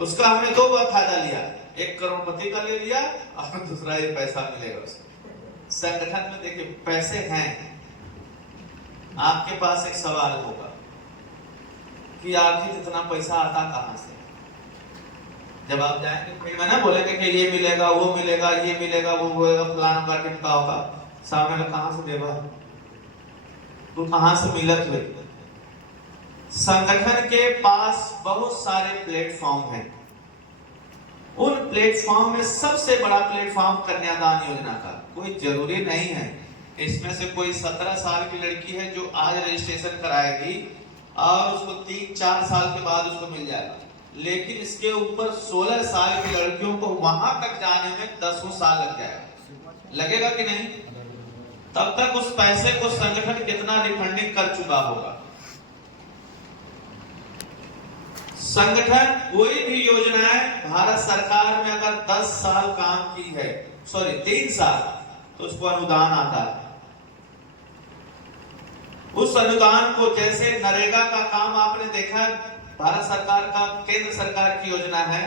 उसका हमने 2 बार फायदा लिया, 1 करोड़पति का ले लिया और दूसरा ये पैसा मिलेगा उसको। संगठन में देखिए पैसे हैं। आपके पास एक सवाल होगा कि आखिर इतना पैसा आता कहां से? जब आप जाएंगे फिर मैं ना बोलेंगे कि ये मिलेगा, वो मिलेगा, ये मिलेगा, वो होगा, प्लान का टिपका होगा, सामने कहां से देगा, तो कहां से मिलत हुई? संगठन के पास बहुत सारे प्लेटफॉर्म हैं। उन प्लेटफॉर्म में सबसे बड़ा प्लेटफॉर्म कन्यादान योजना का। कोई जरूरी नहीं है इसमें से कोई 17 साल की लड़की है जो आज रजिस्ट्रेशन कराएगी और उसको 3-4 साल के बाद उसको मिल जाएगा। लेकिन इसके ऊपर 16 साल की लड़कियों को वहां तक जाने में 10 साल लग जाएगा। लगेगा कि नहीं? तब तक उस पैसे को संगठन कितना रिफंडिंग कर चुका होगा। संगठन कोई भी योजनाएं भारत सरकार में अगर 10 साल काम की है, सॉरी 3 साल, तो उसको अनुदान आता है। उस अनुदान को, जैसे नरेगा का काम आपने देखा, भारत सरकार का, केंद्र सरकार की योजना है,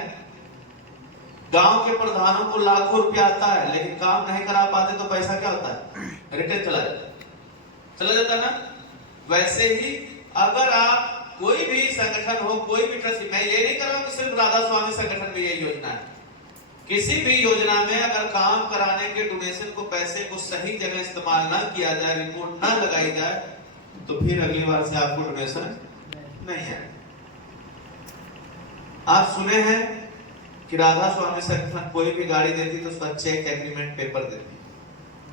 गांव के प्रधानों को लाखों रुपया आता है, लेकिन काम नहीं करा पाते तो पैसा क्या होता है? रिटर्न चला जाता ना। वैसे ही अगर आप कोई भी संगठन हो, कोई भी ट्रस्ट, मैं ये नहीं कर रहा हूं कि सिर्फ राधा स्वामी संगठन में ये योजना है, किसी भी योजना में अगर काम कराने के डोनेशन को, पैसे को सही जगह इस्तेमाल ना किया जाए, रिपोर्ट ना लगाई जाए, तो फिर अगली बार से आपको डोनेशन नहीं है। आप सुने हैं कि राधा स्वामी संगठन कोई भी गाड़ी देती तो उसका चेक एग्रीमेंट पेपर देती।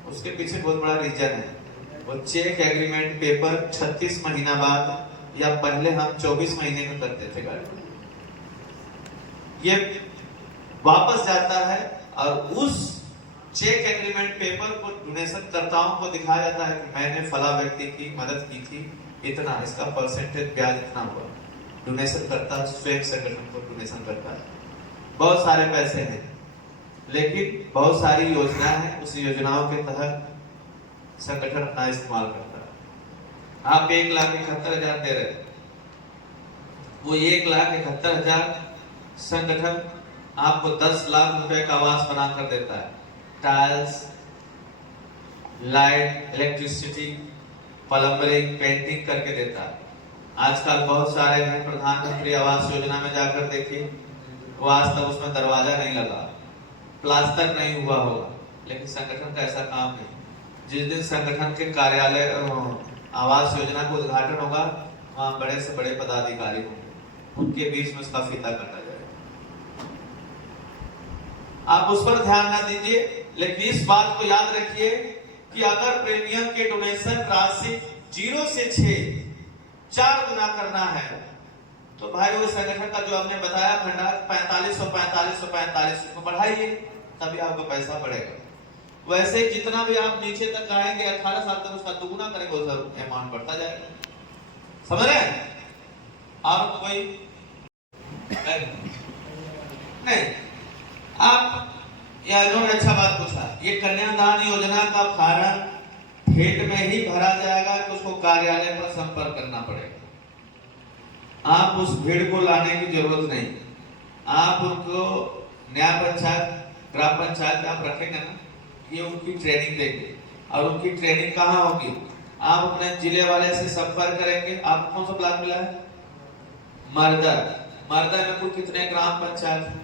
उसके पीछे बहुत बड़ा रीजन है। वो चेक एग्रीमेंट पेपर 36 महीना बाद, या पहले हम 24 महीने में करते थे गाड़ी, ये वापस जाता है और उस चेक एग्रीमेंट पेपर को डोनेशन कर्ताओं को दिखाया जाता है कि मैंने फला व्यक्ति की मदद की थी, इतना, इसका परसेंटेज ब्याज इतना हुआ। डोनेशन करता है, स्वयं संगठन को डोनेशन करता है। बहुत सारे पैसे हैं, लेकिन बहुत सारी योजनाएं हैं, उस योजनाओं के तहत संगठन अपना इस्तेमाल करता है। आप 1,71,000 दे रहे, वो 1,71,000 संगठन आपको 10 लाख रुपए का आवास बनाकर देता है। Tiles, light, electricity, plumbing, painting करके देता है। आजकल बहुत सारे हैं, प्रधानमंत्री आवास योजना में जाकर देखिए, वो आज तक उसमें दरवाजा नहीं लगा, प्लास्टर नहीं हुआ होगा, लेकिन संगठन का ऐसा काम नहीं। जिस दिन संगठन के कार्यालय आवास योजना का उद्घाटन होगा, वहां बड़े से बड़े पदाधिकारी होंगे, उनके बीच में उसका फीता काटा जाएगा। आप उस पर ध्यान ना दीजिए, लेकिन इस बात को याद रखिए कि अगर प्रीमियम के डोनेशन राशि 0 से 6 4 गुना करना है, तो भाई वो संगठन का जो हमने बताया भंडार 4500 को बढ़ाइए, तभी आपका पैसा बढ़ेगा। वैसे जितना भी आप नीचे तक आएंगे, 18 साल तक उसका दुगुना करेंगे, वो सब अमाउंट बढ़ता जाएगा। समझ रहे हैं? और कोई नहीं, आप यह इन्होंने अच्छा बात पूछा, ये कन्यादान योजना का फार्म भेंट में ही भरा जाएगा कि उसको कार्यालय पर संपर्क करना पड़ेगा। आप उस भीड़ को लाने की जरूरत नहीं, आप उनको न्याय पंचायत, ग्राम पंचायत में आप रखेंगे ना, ये उनकी ट्रेनिंग देंगे। और उनकी ट्रेनिंग कहाँ होगी? आप अपने जिले वाले से संपर्क करेंगे। आपको कौन सा ब्लॉक मिला है? मर्दा में कुल कितने ग्राम पंचायत है?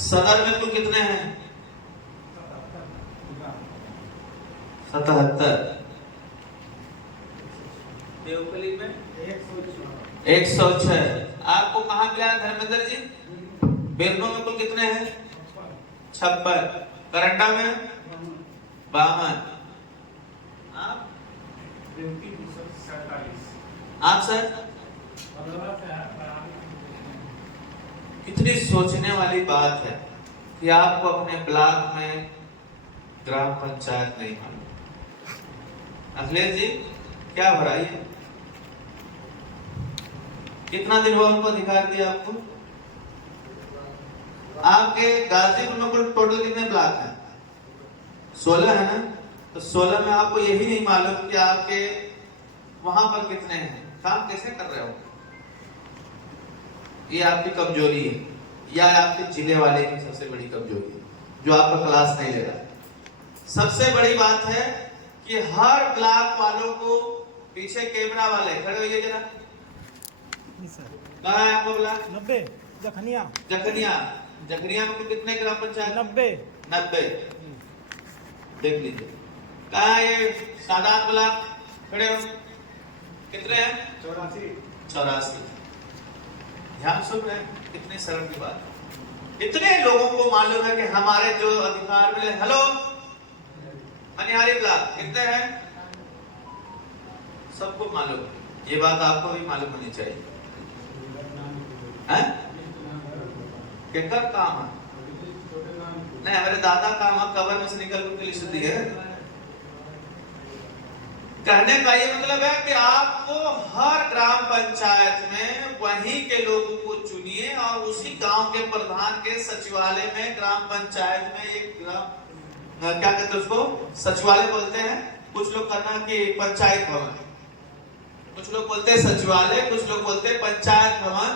सदर में कुल कितने हैं? 77। देवकली में 106। आपको कहाँ मिला है धर्मेंद्र जी? बेरनो में कुल कितने हैं? 56। करंडा में 52। आप सर कितनी सोचने वाली बात है कि आपको अपने ब्लॉक में ग्राम पंचायत नहीं मालूम। अखिलेश जी क्या भराई है? कितना दिन हुआ उनको अधिकार दिया आपको? आपके गाजीपुर में कुल टोटल कितने ब्लॉक हैं? 16 है ना? तो 16 में आपको यही नहीं मालूम कि आपके वहां पर कितने हैं। काम कैसे कर रहे हो? ये आपकी कमजोरी है, या आपके जिले वाले की सबसे बड़ी कमजोरी है, जो आपका क्लास नहीं ले रहा। सबसे बड़ी बात है कि हर ब्लॉक वालों को पीछे कैमरा वाले खड़े होइए जरा। कहाँ है आपका ब्लॉक? 90 जखनिया में कितने ग्राम पंचायत? 90। देख लीजिए। कहाँ है ये सादात ब्लॉक? खड़े हो, कितने हैं? 84। ध्यान सुन रहे हैं? कितने सरल की बात है। इतने लोगों को मालूम है कि हमारे जो अधिकार मिले। हेलो, मनिहारी ब्लॉक कितने हैं? सबको मालूम है, ये बात आपको भी मालूम होनी चाहिए। हैं? केकर काम है? नहीं, हमारे दादा काम है कबर में से निकल के लिस्ट दी है। कहने का ये मतलब है कि आपको हर ग्राम पंचायत में वहीं के लोगों को चुनिए और उसी गांव के प्रधान के सचिवालय में, ग्राम पंचायत में एक क्या कहते हैं उसको, सचिवालय बोलते हैं, कुछ लोग करना कि पंचायत भवन, कुछ लोग बोलते हैं सचिवालय, कुछ लोग बोलते हैं पंचायत भवन।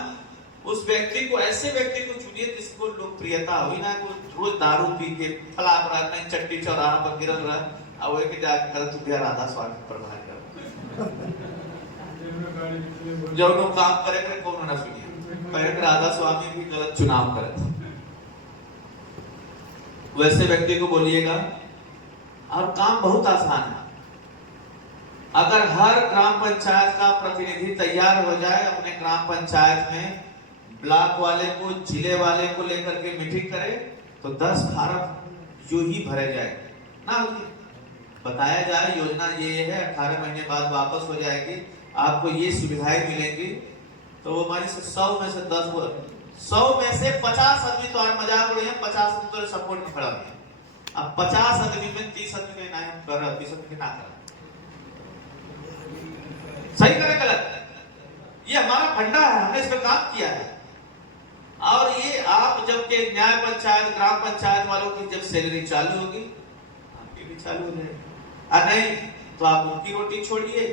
उस व्यक्ति को, ऐसे व्यक्ति को चुनिए जिसको लोकप्रियता हुई ना, को रोज दारू पी के फला कहीं चट्टी चौराहा पर गिरल रहा और वही के जाके कर तू बिहार राधा स्वामी प्रभाव कर जो लोग काम करे करे कौन ना सुनिए, पहले राधा स्वामी भी गलत चुनाव करे थे। वैसे व्यक्ति को बोलिएगा और काम बहुत आसान है। अगर हर ग्राम पंचायत का प्रतिनिधि तैयार हो जाए, अपने ग्राम पंचायत में ब्लॉक वाले को, जिले वाले को लेकर के मीटिंग करे तो 10 फार्म यूं ही भरे जाए ना, बताया जाए योजना ये है, 18 महीने बाद वापस हो जाएगी, आपको ये सुविधाएं मिलेंगी, तो वो मान से 100 में से 10 100 में से 50 आदमी तो मजाक उड़े हैं, 50 आदमी तो सपोर्ट में खड़ा है। अब 50 आदमी में 30 आदमी का हम कर रहे हैं, 30 आदमी ना कर, सही करे गलत, ये हमारा फंडा है, हमने इस पर काम किया है। और ये आप जब के न्याय पंचायत, ग्राम पंचायत वालों की जब सैलरी चालू होगी, आपकी भी चालू हो जाएगी। नहीं तो आप उनकी रोटी छोड़िए,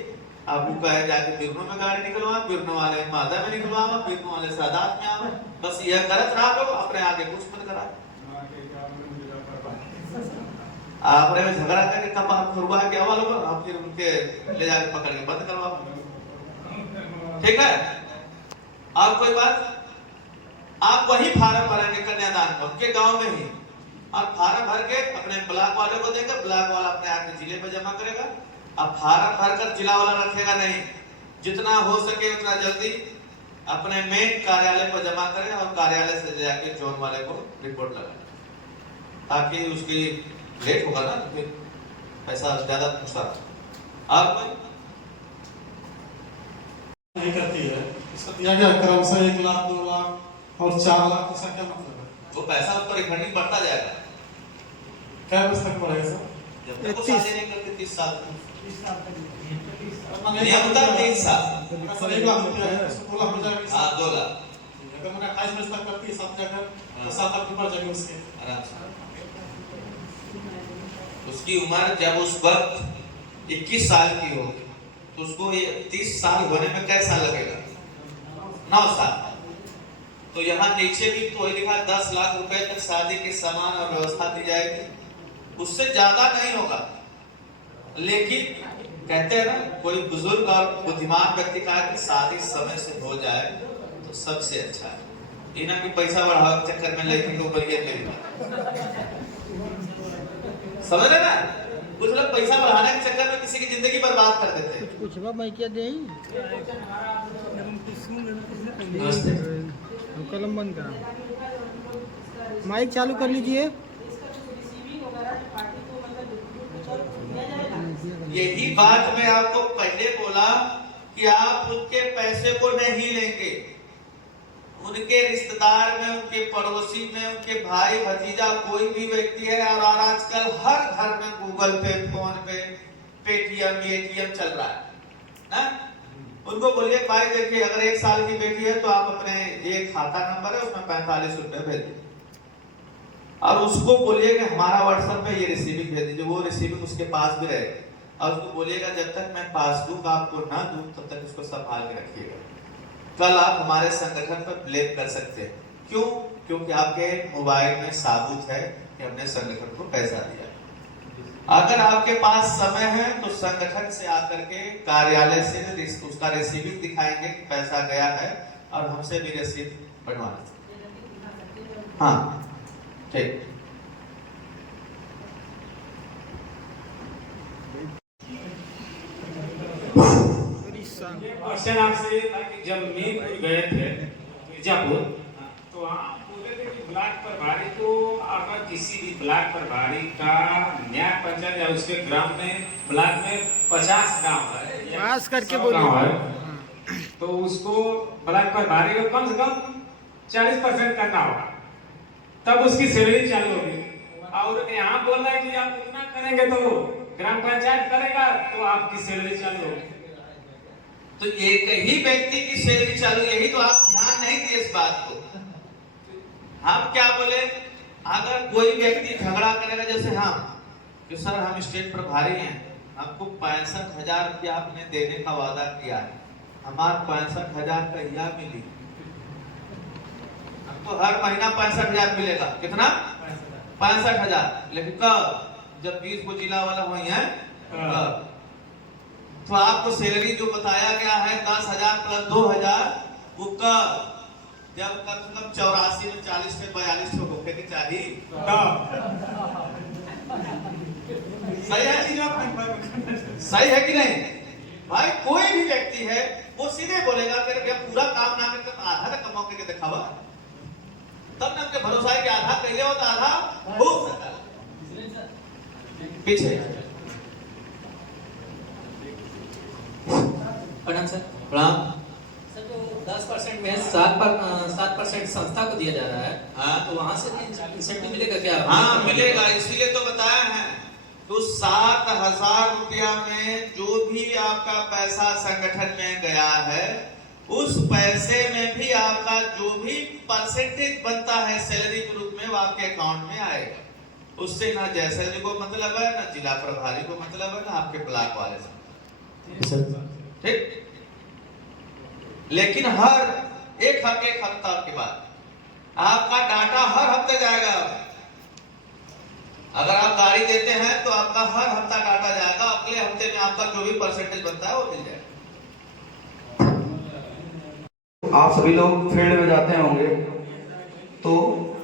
आपको कहे जाके बिरनों में गाड़ी निकलवा, बिरनों वाले मादा में निकलवा, बिरनों वाले सादात में आवा, बस यह गलत रहा लो, अपने आगे कुछ मत करा, आपने में झगड़ा करके कपाल खुरवा के आवा लोग, आप फिर उनके ले जाके पकड़ के बंद करवा, ठीक है। और कोई बात, आप वही फार्म भरेंगे कन्यादान को उनके गांव में ही, और फार्म भर के अपने ब्लॉक वाले को देकर, ब्लॉक वाला अपने आके जिले पे जमा करेगा। अब फार्म भरकर जिला वाला रखेगा नहीं, जितना हो सके उतना जल्दी अपने मेन कार्यालय पर जमा करें और कार्यालय से जाके जोन वाले को रिपोर्ट लगाए, ताकि उसकी लेट होगा ना, फिर पैसा ज्यादा नुकसान। आप नहीं करती है, इसका दिया गया क्रमशः 1 लाख 2 लाख और 4 लाख, इसका क्या मतलब है? वो पैसा उस पर रिफंडिंग बढ़ता जाएगा। क्या बजे तक बढ़ेगा सर? जब तक वो शादी नहीं करते 30 साल नियमतः 30 साल। सर 1 लाख रुपया है, इसको 2 लाख हो जाएगा। हाँ 2 लाख। अगर मैंने 28 बजे तक करती है, 7 जाकर 7 लाख ऊपर जाएंगे उसके आराम से। उसकी उम्र जब उस वक्त 21 साल की होगी तो उसको 30 साल होने में कैसा लगेगा? 9 साल। तो यहाँ नीचे भी तो लिखा 10 लाख रुपए तक शादी के सामान और व्यवस्था दी जाएगी, उससे ज्यादा नहीं होगा। लेकिन कहते हैं ना, कोई बुजुर्ग और बुद्धिमान व्यक्ति कहा कि शादी समय से हो जाए तो सबसे अच्छा है, इन्हें भी पैसा बढ़ावा के चक्कर में लेके को बढ़िया मेरी समझ रहे ना, कुछ लोग पैसा बढ़ाने के चक्कर में किसी की जिंदगी बर्बाद कर देते हैं। कुछ मैं क्या दे नमस्ते। कलम बंद करा, माइक चालू कर लीजिए। यही बात मैं आपको पहले बोला कि आप उनके पैसे को नहीं लेंगे, उनके रिश्तेदार में, उनके पड़ोसी में, उनके भाई भतीजा कोई भी व्यक्ति है, और आजकल हर घर में गूगल पे, फोन पे, पेटीएम, एटीएम चल रहा है ना। उनको बोलिए भाई देखिए, अगर 1 साल की बेटी है तो आप अपने ये खाता नंबर है उसमें 45 रुपए भेज दीजिए, और उसको बोलिए कि हमारा व्हाट्सएप में ये रिसीविंग भेज दीजिए, वो रिसीविंग उसके पास भी रहेगी, और उसको बोलिएगा जब तक मैं पासबुक आपको ना दूं तब तक उसको संभाल के रखिएगा। कल आप हमारे संगठन पर ब्लेम कर सकते हैं, क्यों? क्योंकि आपके मोबाइल में साबुत है कि हमने संगठन को पैसा दिया। अगर आपके पास समय है तो संगठन से आकर के कार्यालय से उसका रिसीविंग दिखाएंगे कि पैसा गया है, और हमसे भी रसीद बनवाना। हाँ ठीक। क्वेश्चन आपसे ये था कि जब मीरपुर गए थे मिर्जापुर, तो वहाँ बोले थे कि ब्लॉक प्रभारी को, अगर किसी भी ब्लॉक प्रभारी का न्याय पंचायत या उसके ग्राम में, ब्लॉक में 50 गांव है पास करके 100 बोलिए। गाँव है तो उसको ब्लॉक प्रभारी को कम से कम 40% करना होगा, तब उसकी सैलरी चालू होगी। और यहाँ बोल रहा है कि आप उतना करेंगे तो ग्राम पंचायत करेगा तो आपकी सैलरी चालू होगी। तो एक ही व्यक्ति की सैलरी चालू, यही तो आप ध्यान नहीं दिए इस बात को। हम क्या बोले, अगर कोई व्यक्ति झगड़ा करेगा, जैसे हम कि सर हम स्टेट प्रभारी हैं, हमको 65,000 रुपया आपने देने का वादा किया है, हमारे 65,000 कहिया मिली? हमको हर महीना 65,000 मिलेगा। कितना? 65,000। लेकिन कब? जब 20 को जिला वाला हुई है तब। तो आपको सैलरी जो बताया गया है 10,000 प्लस 2,000, वो कब? जब कम से कम 84 में 40 से 42 होके के चाहिए। सही है जी? सही है कि नहीं भाई? कोई भी व्यक्ति है वो सीधे बोलेगा कि भैया पूरा काम ना करके तो आधा तक कमाओ के दिखावा, तब ना उनके भरोसा है कि आधा पहले हो तो आधा हो सकता है। पीछे प्रणाम सर। प्रणाम। सर जो 10% में 7% संस्था को दिया जा रहा है, हाँ, तो वहाँ से इंसेंटिव मिलेगा क्या? हाँ मिलेगा, इसीलिए तो बताया है। तो 7,000 रुपया में जो भी आपका पैसा संगठन में गया है, उस पैसे में भी आपका जो भी परसेंटेज बनता है सैलरी के रूप में, वो आपके अकाउंट में आएगा। उससे ना जैसलमेर को मतलब है, ना जिला प्रभारी को मतलब है, ना आपके ब्लॉक वाले से। ठीक? लेकिन हर एक हफ्ता के बाद आपका डाटा हर हफ्ते जाएगा। अगर आप गाड़ी देते हैं तो आपका हर हफ्ता डाटा जाएगा, अगले हफ्ते में आपका जो भी परसेंटेज बनता है वो मिल जाएगा। आप सभी लोग फील्ड में जाते होंगे तो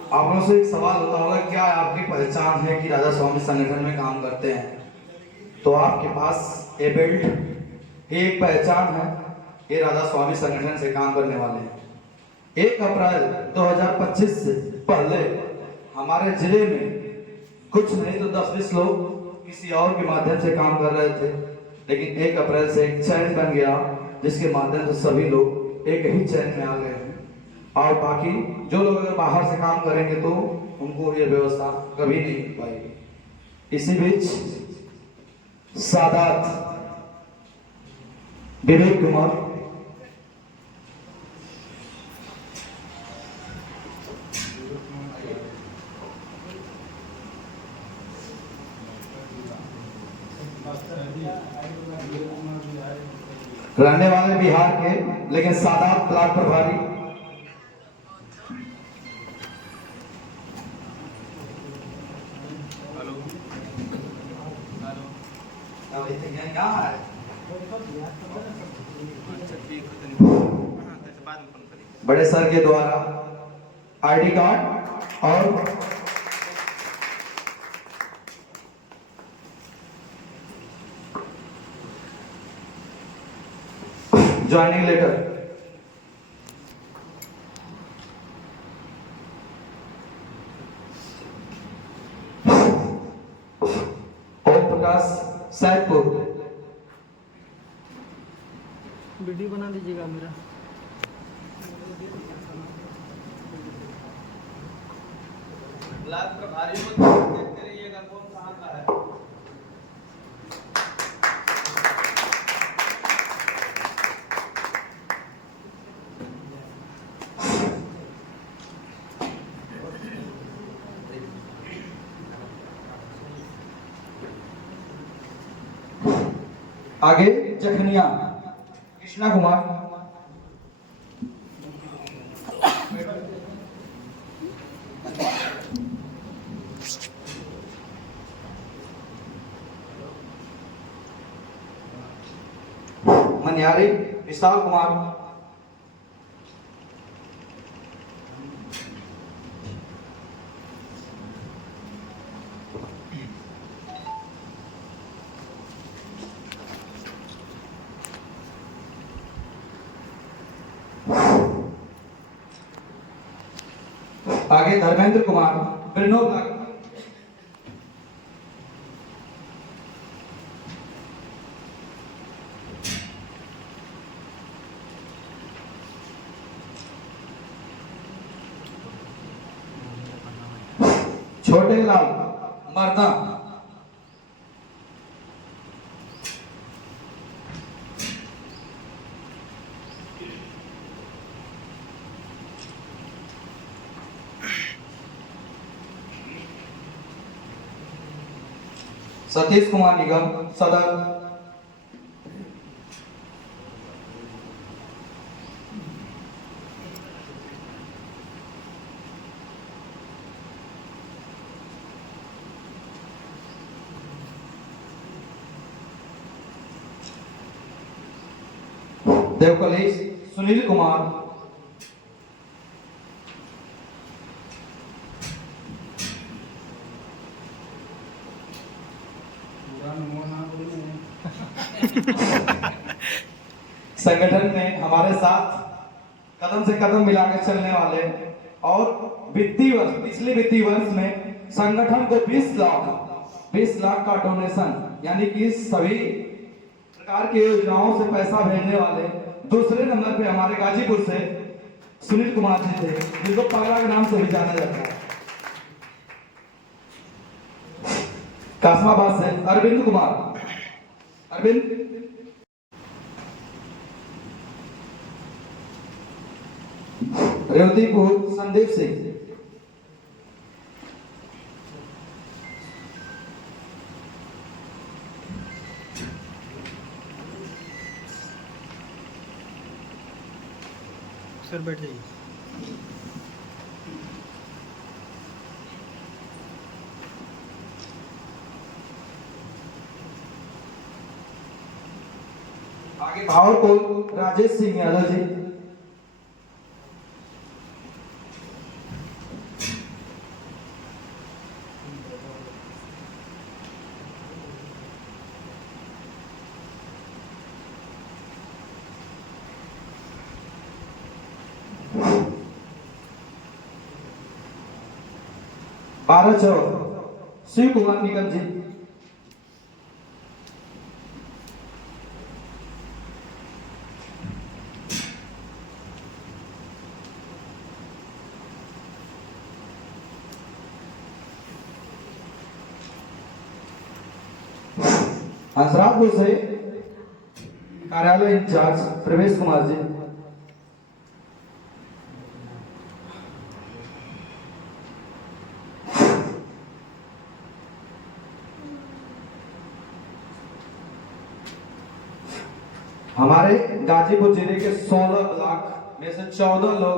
आप लोगों से एक सवाल होता होगा, क्या आपकी पहचान है कि राधा स्वामी संगठन में काम करते हैं? तो आपके पास ए बेल्ट, एक पहचान है, ये राधा स्वामी संगठन से काम करने वाले हैं। 1 अप्रैल 2025 से पहले हमारे जिले में कुछ नहीं तो 10-20 लोग किसी और के माध्यम से काम कर रहे थे, लेकिन 1 अप्रैल से एक चैन बन गया, जिसके माध्यम से सभी लोग एक ही चैन में आ गए हैं। और बाकी जो लोग अगर बाहर से काम करेंगे तो उनको ये व्यवस्था कभी नहीं मिल पाएगी। इसी बीच सादात विवेक कुमार रहने वाले बिहार के, लेकिन सादात ब्लॉक प्रभारी। बड़े सर के द्वारा आईडी कार्ड और joining letter, Om Prakash Saidpur. Video बना दीजिएगा मेरा। ब्लॉक प्रभारी को देखते रहिएगा कौन कहाँ का है। आगे जखनिया कृष्णा कुमार। मनियारी विशाल कुमार। आगे धर्मेंद्र कुमार बिरनो ब्लॉक। छोटे लाल मर्दा। सतीश कुमार निगम सदर। देवकलेश सुनील कुमार। संगठन में हमारे साथ कदम से कदम मिलाकर चलने वाले और वित्तीय वर्ष पिछले वित्तीय वर्ष में संगठन को 20 लाख का डोनेशन यानी कि सभी प्रकार की योजनाओं से पैसा भेजने वाले दूसरे नंबर पे हमारे गाजीपुर से सुनील कुमार जी थे, जिनको पगला के नाम से भी जाना जाता है। कासमाबाद से अरविंद कुमार। अरविंद। रेवतीपुर संदीप सिंह। सर बैठ जाइए। आगे भावरपुर राजेश सिंह यादव जी। बारह शिव कुमार निगम जी। हंसराजपुर से कार्यालय इंचार्ज प्रवेश कुमार जी। हमारे गाजीपुर जिले के 16 ब्लॉक में से 14 लोग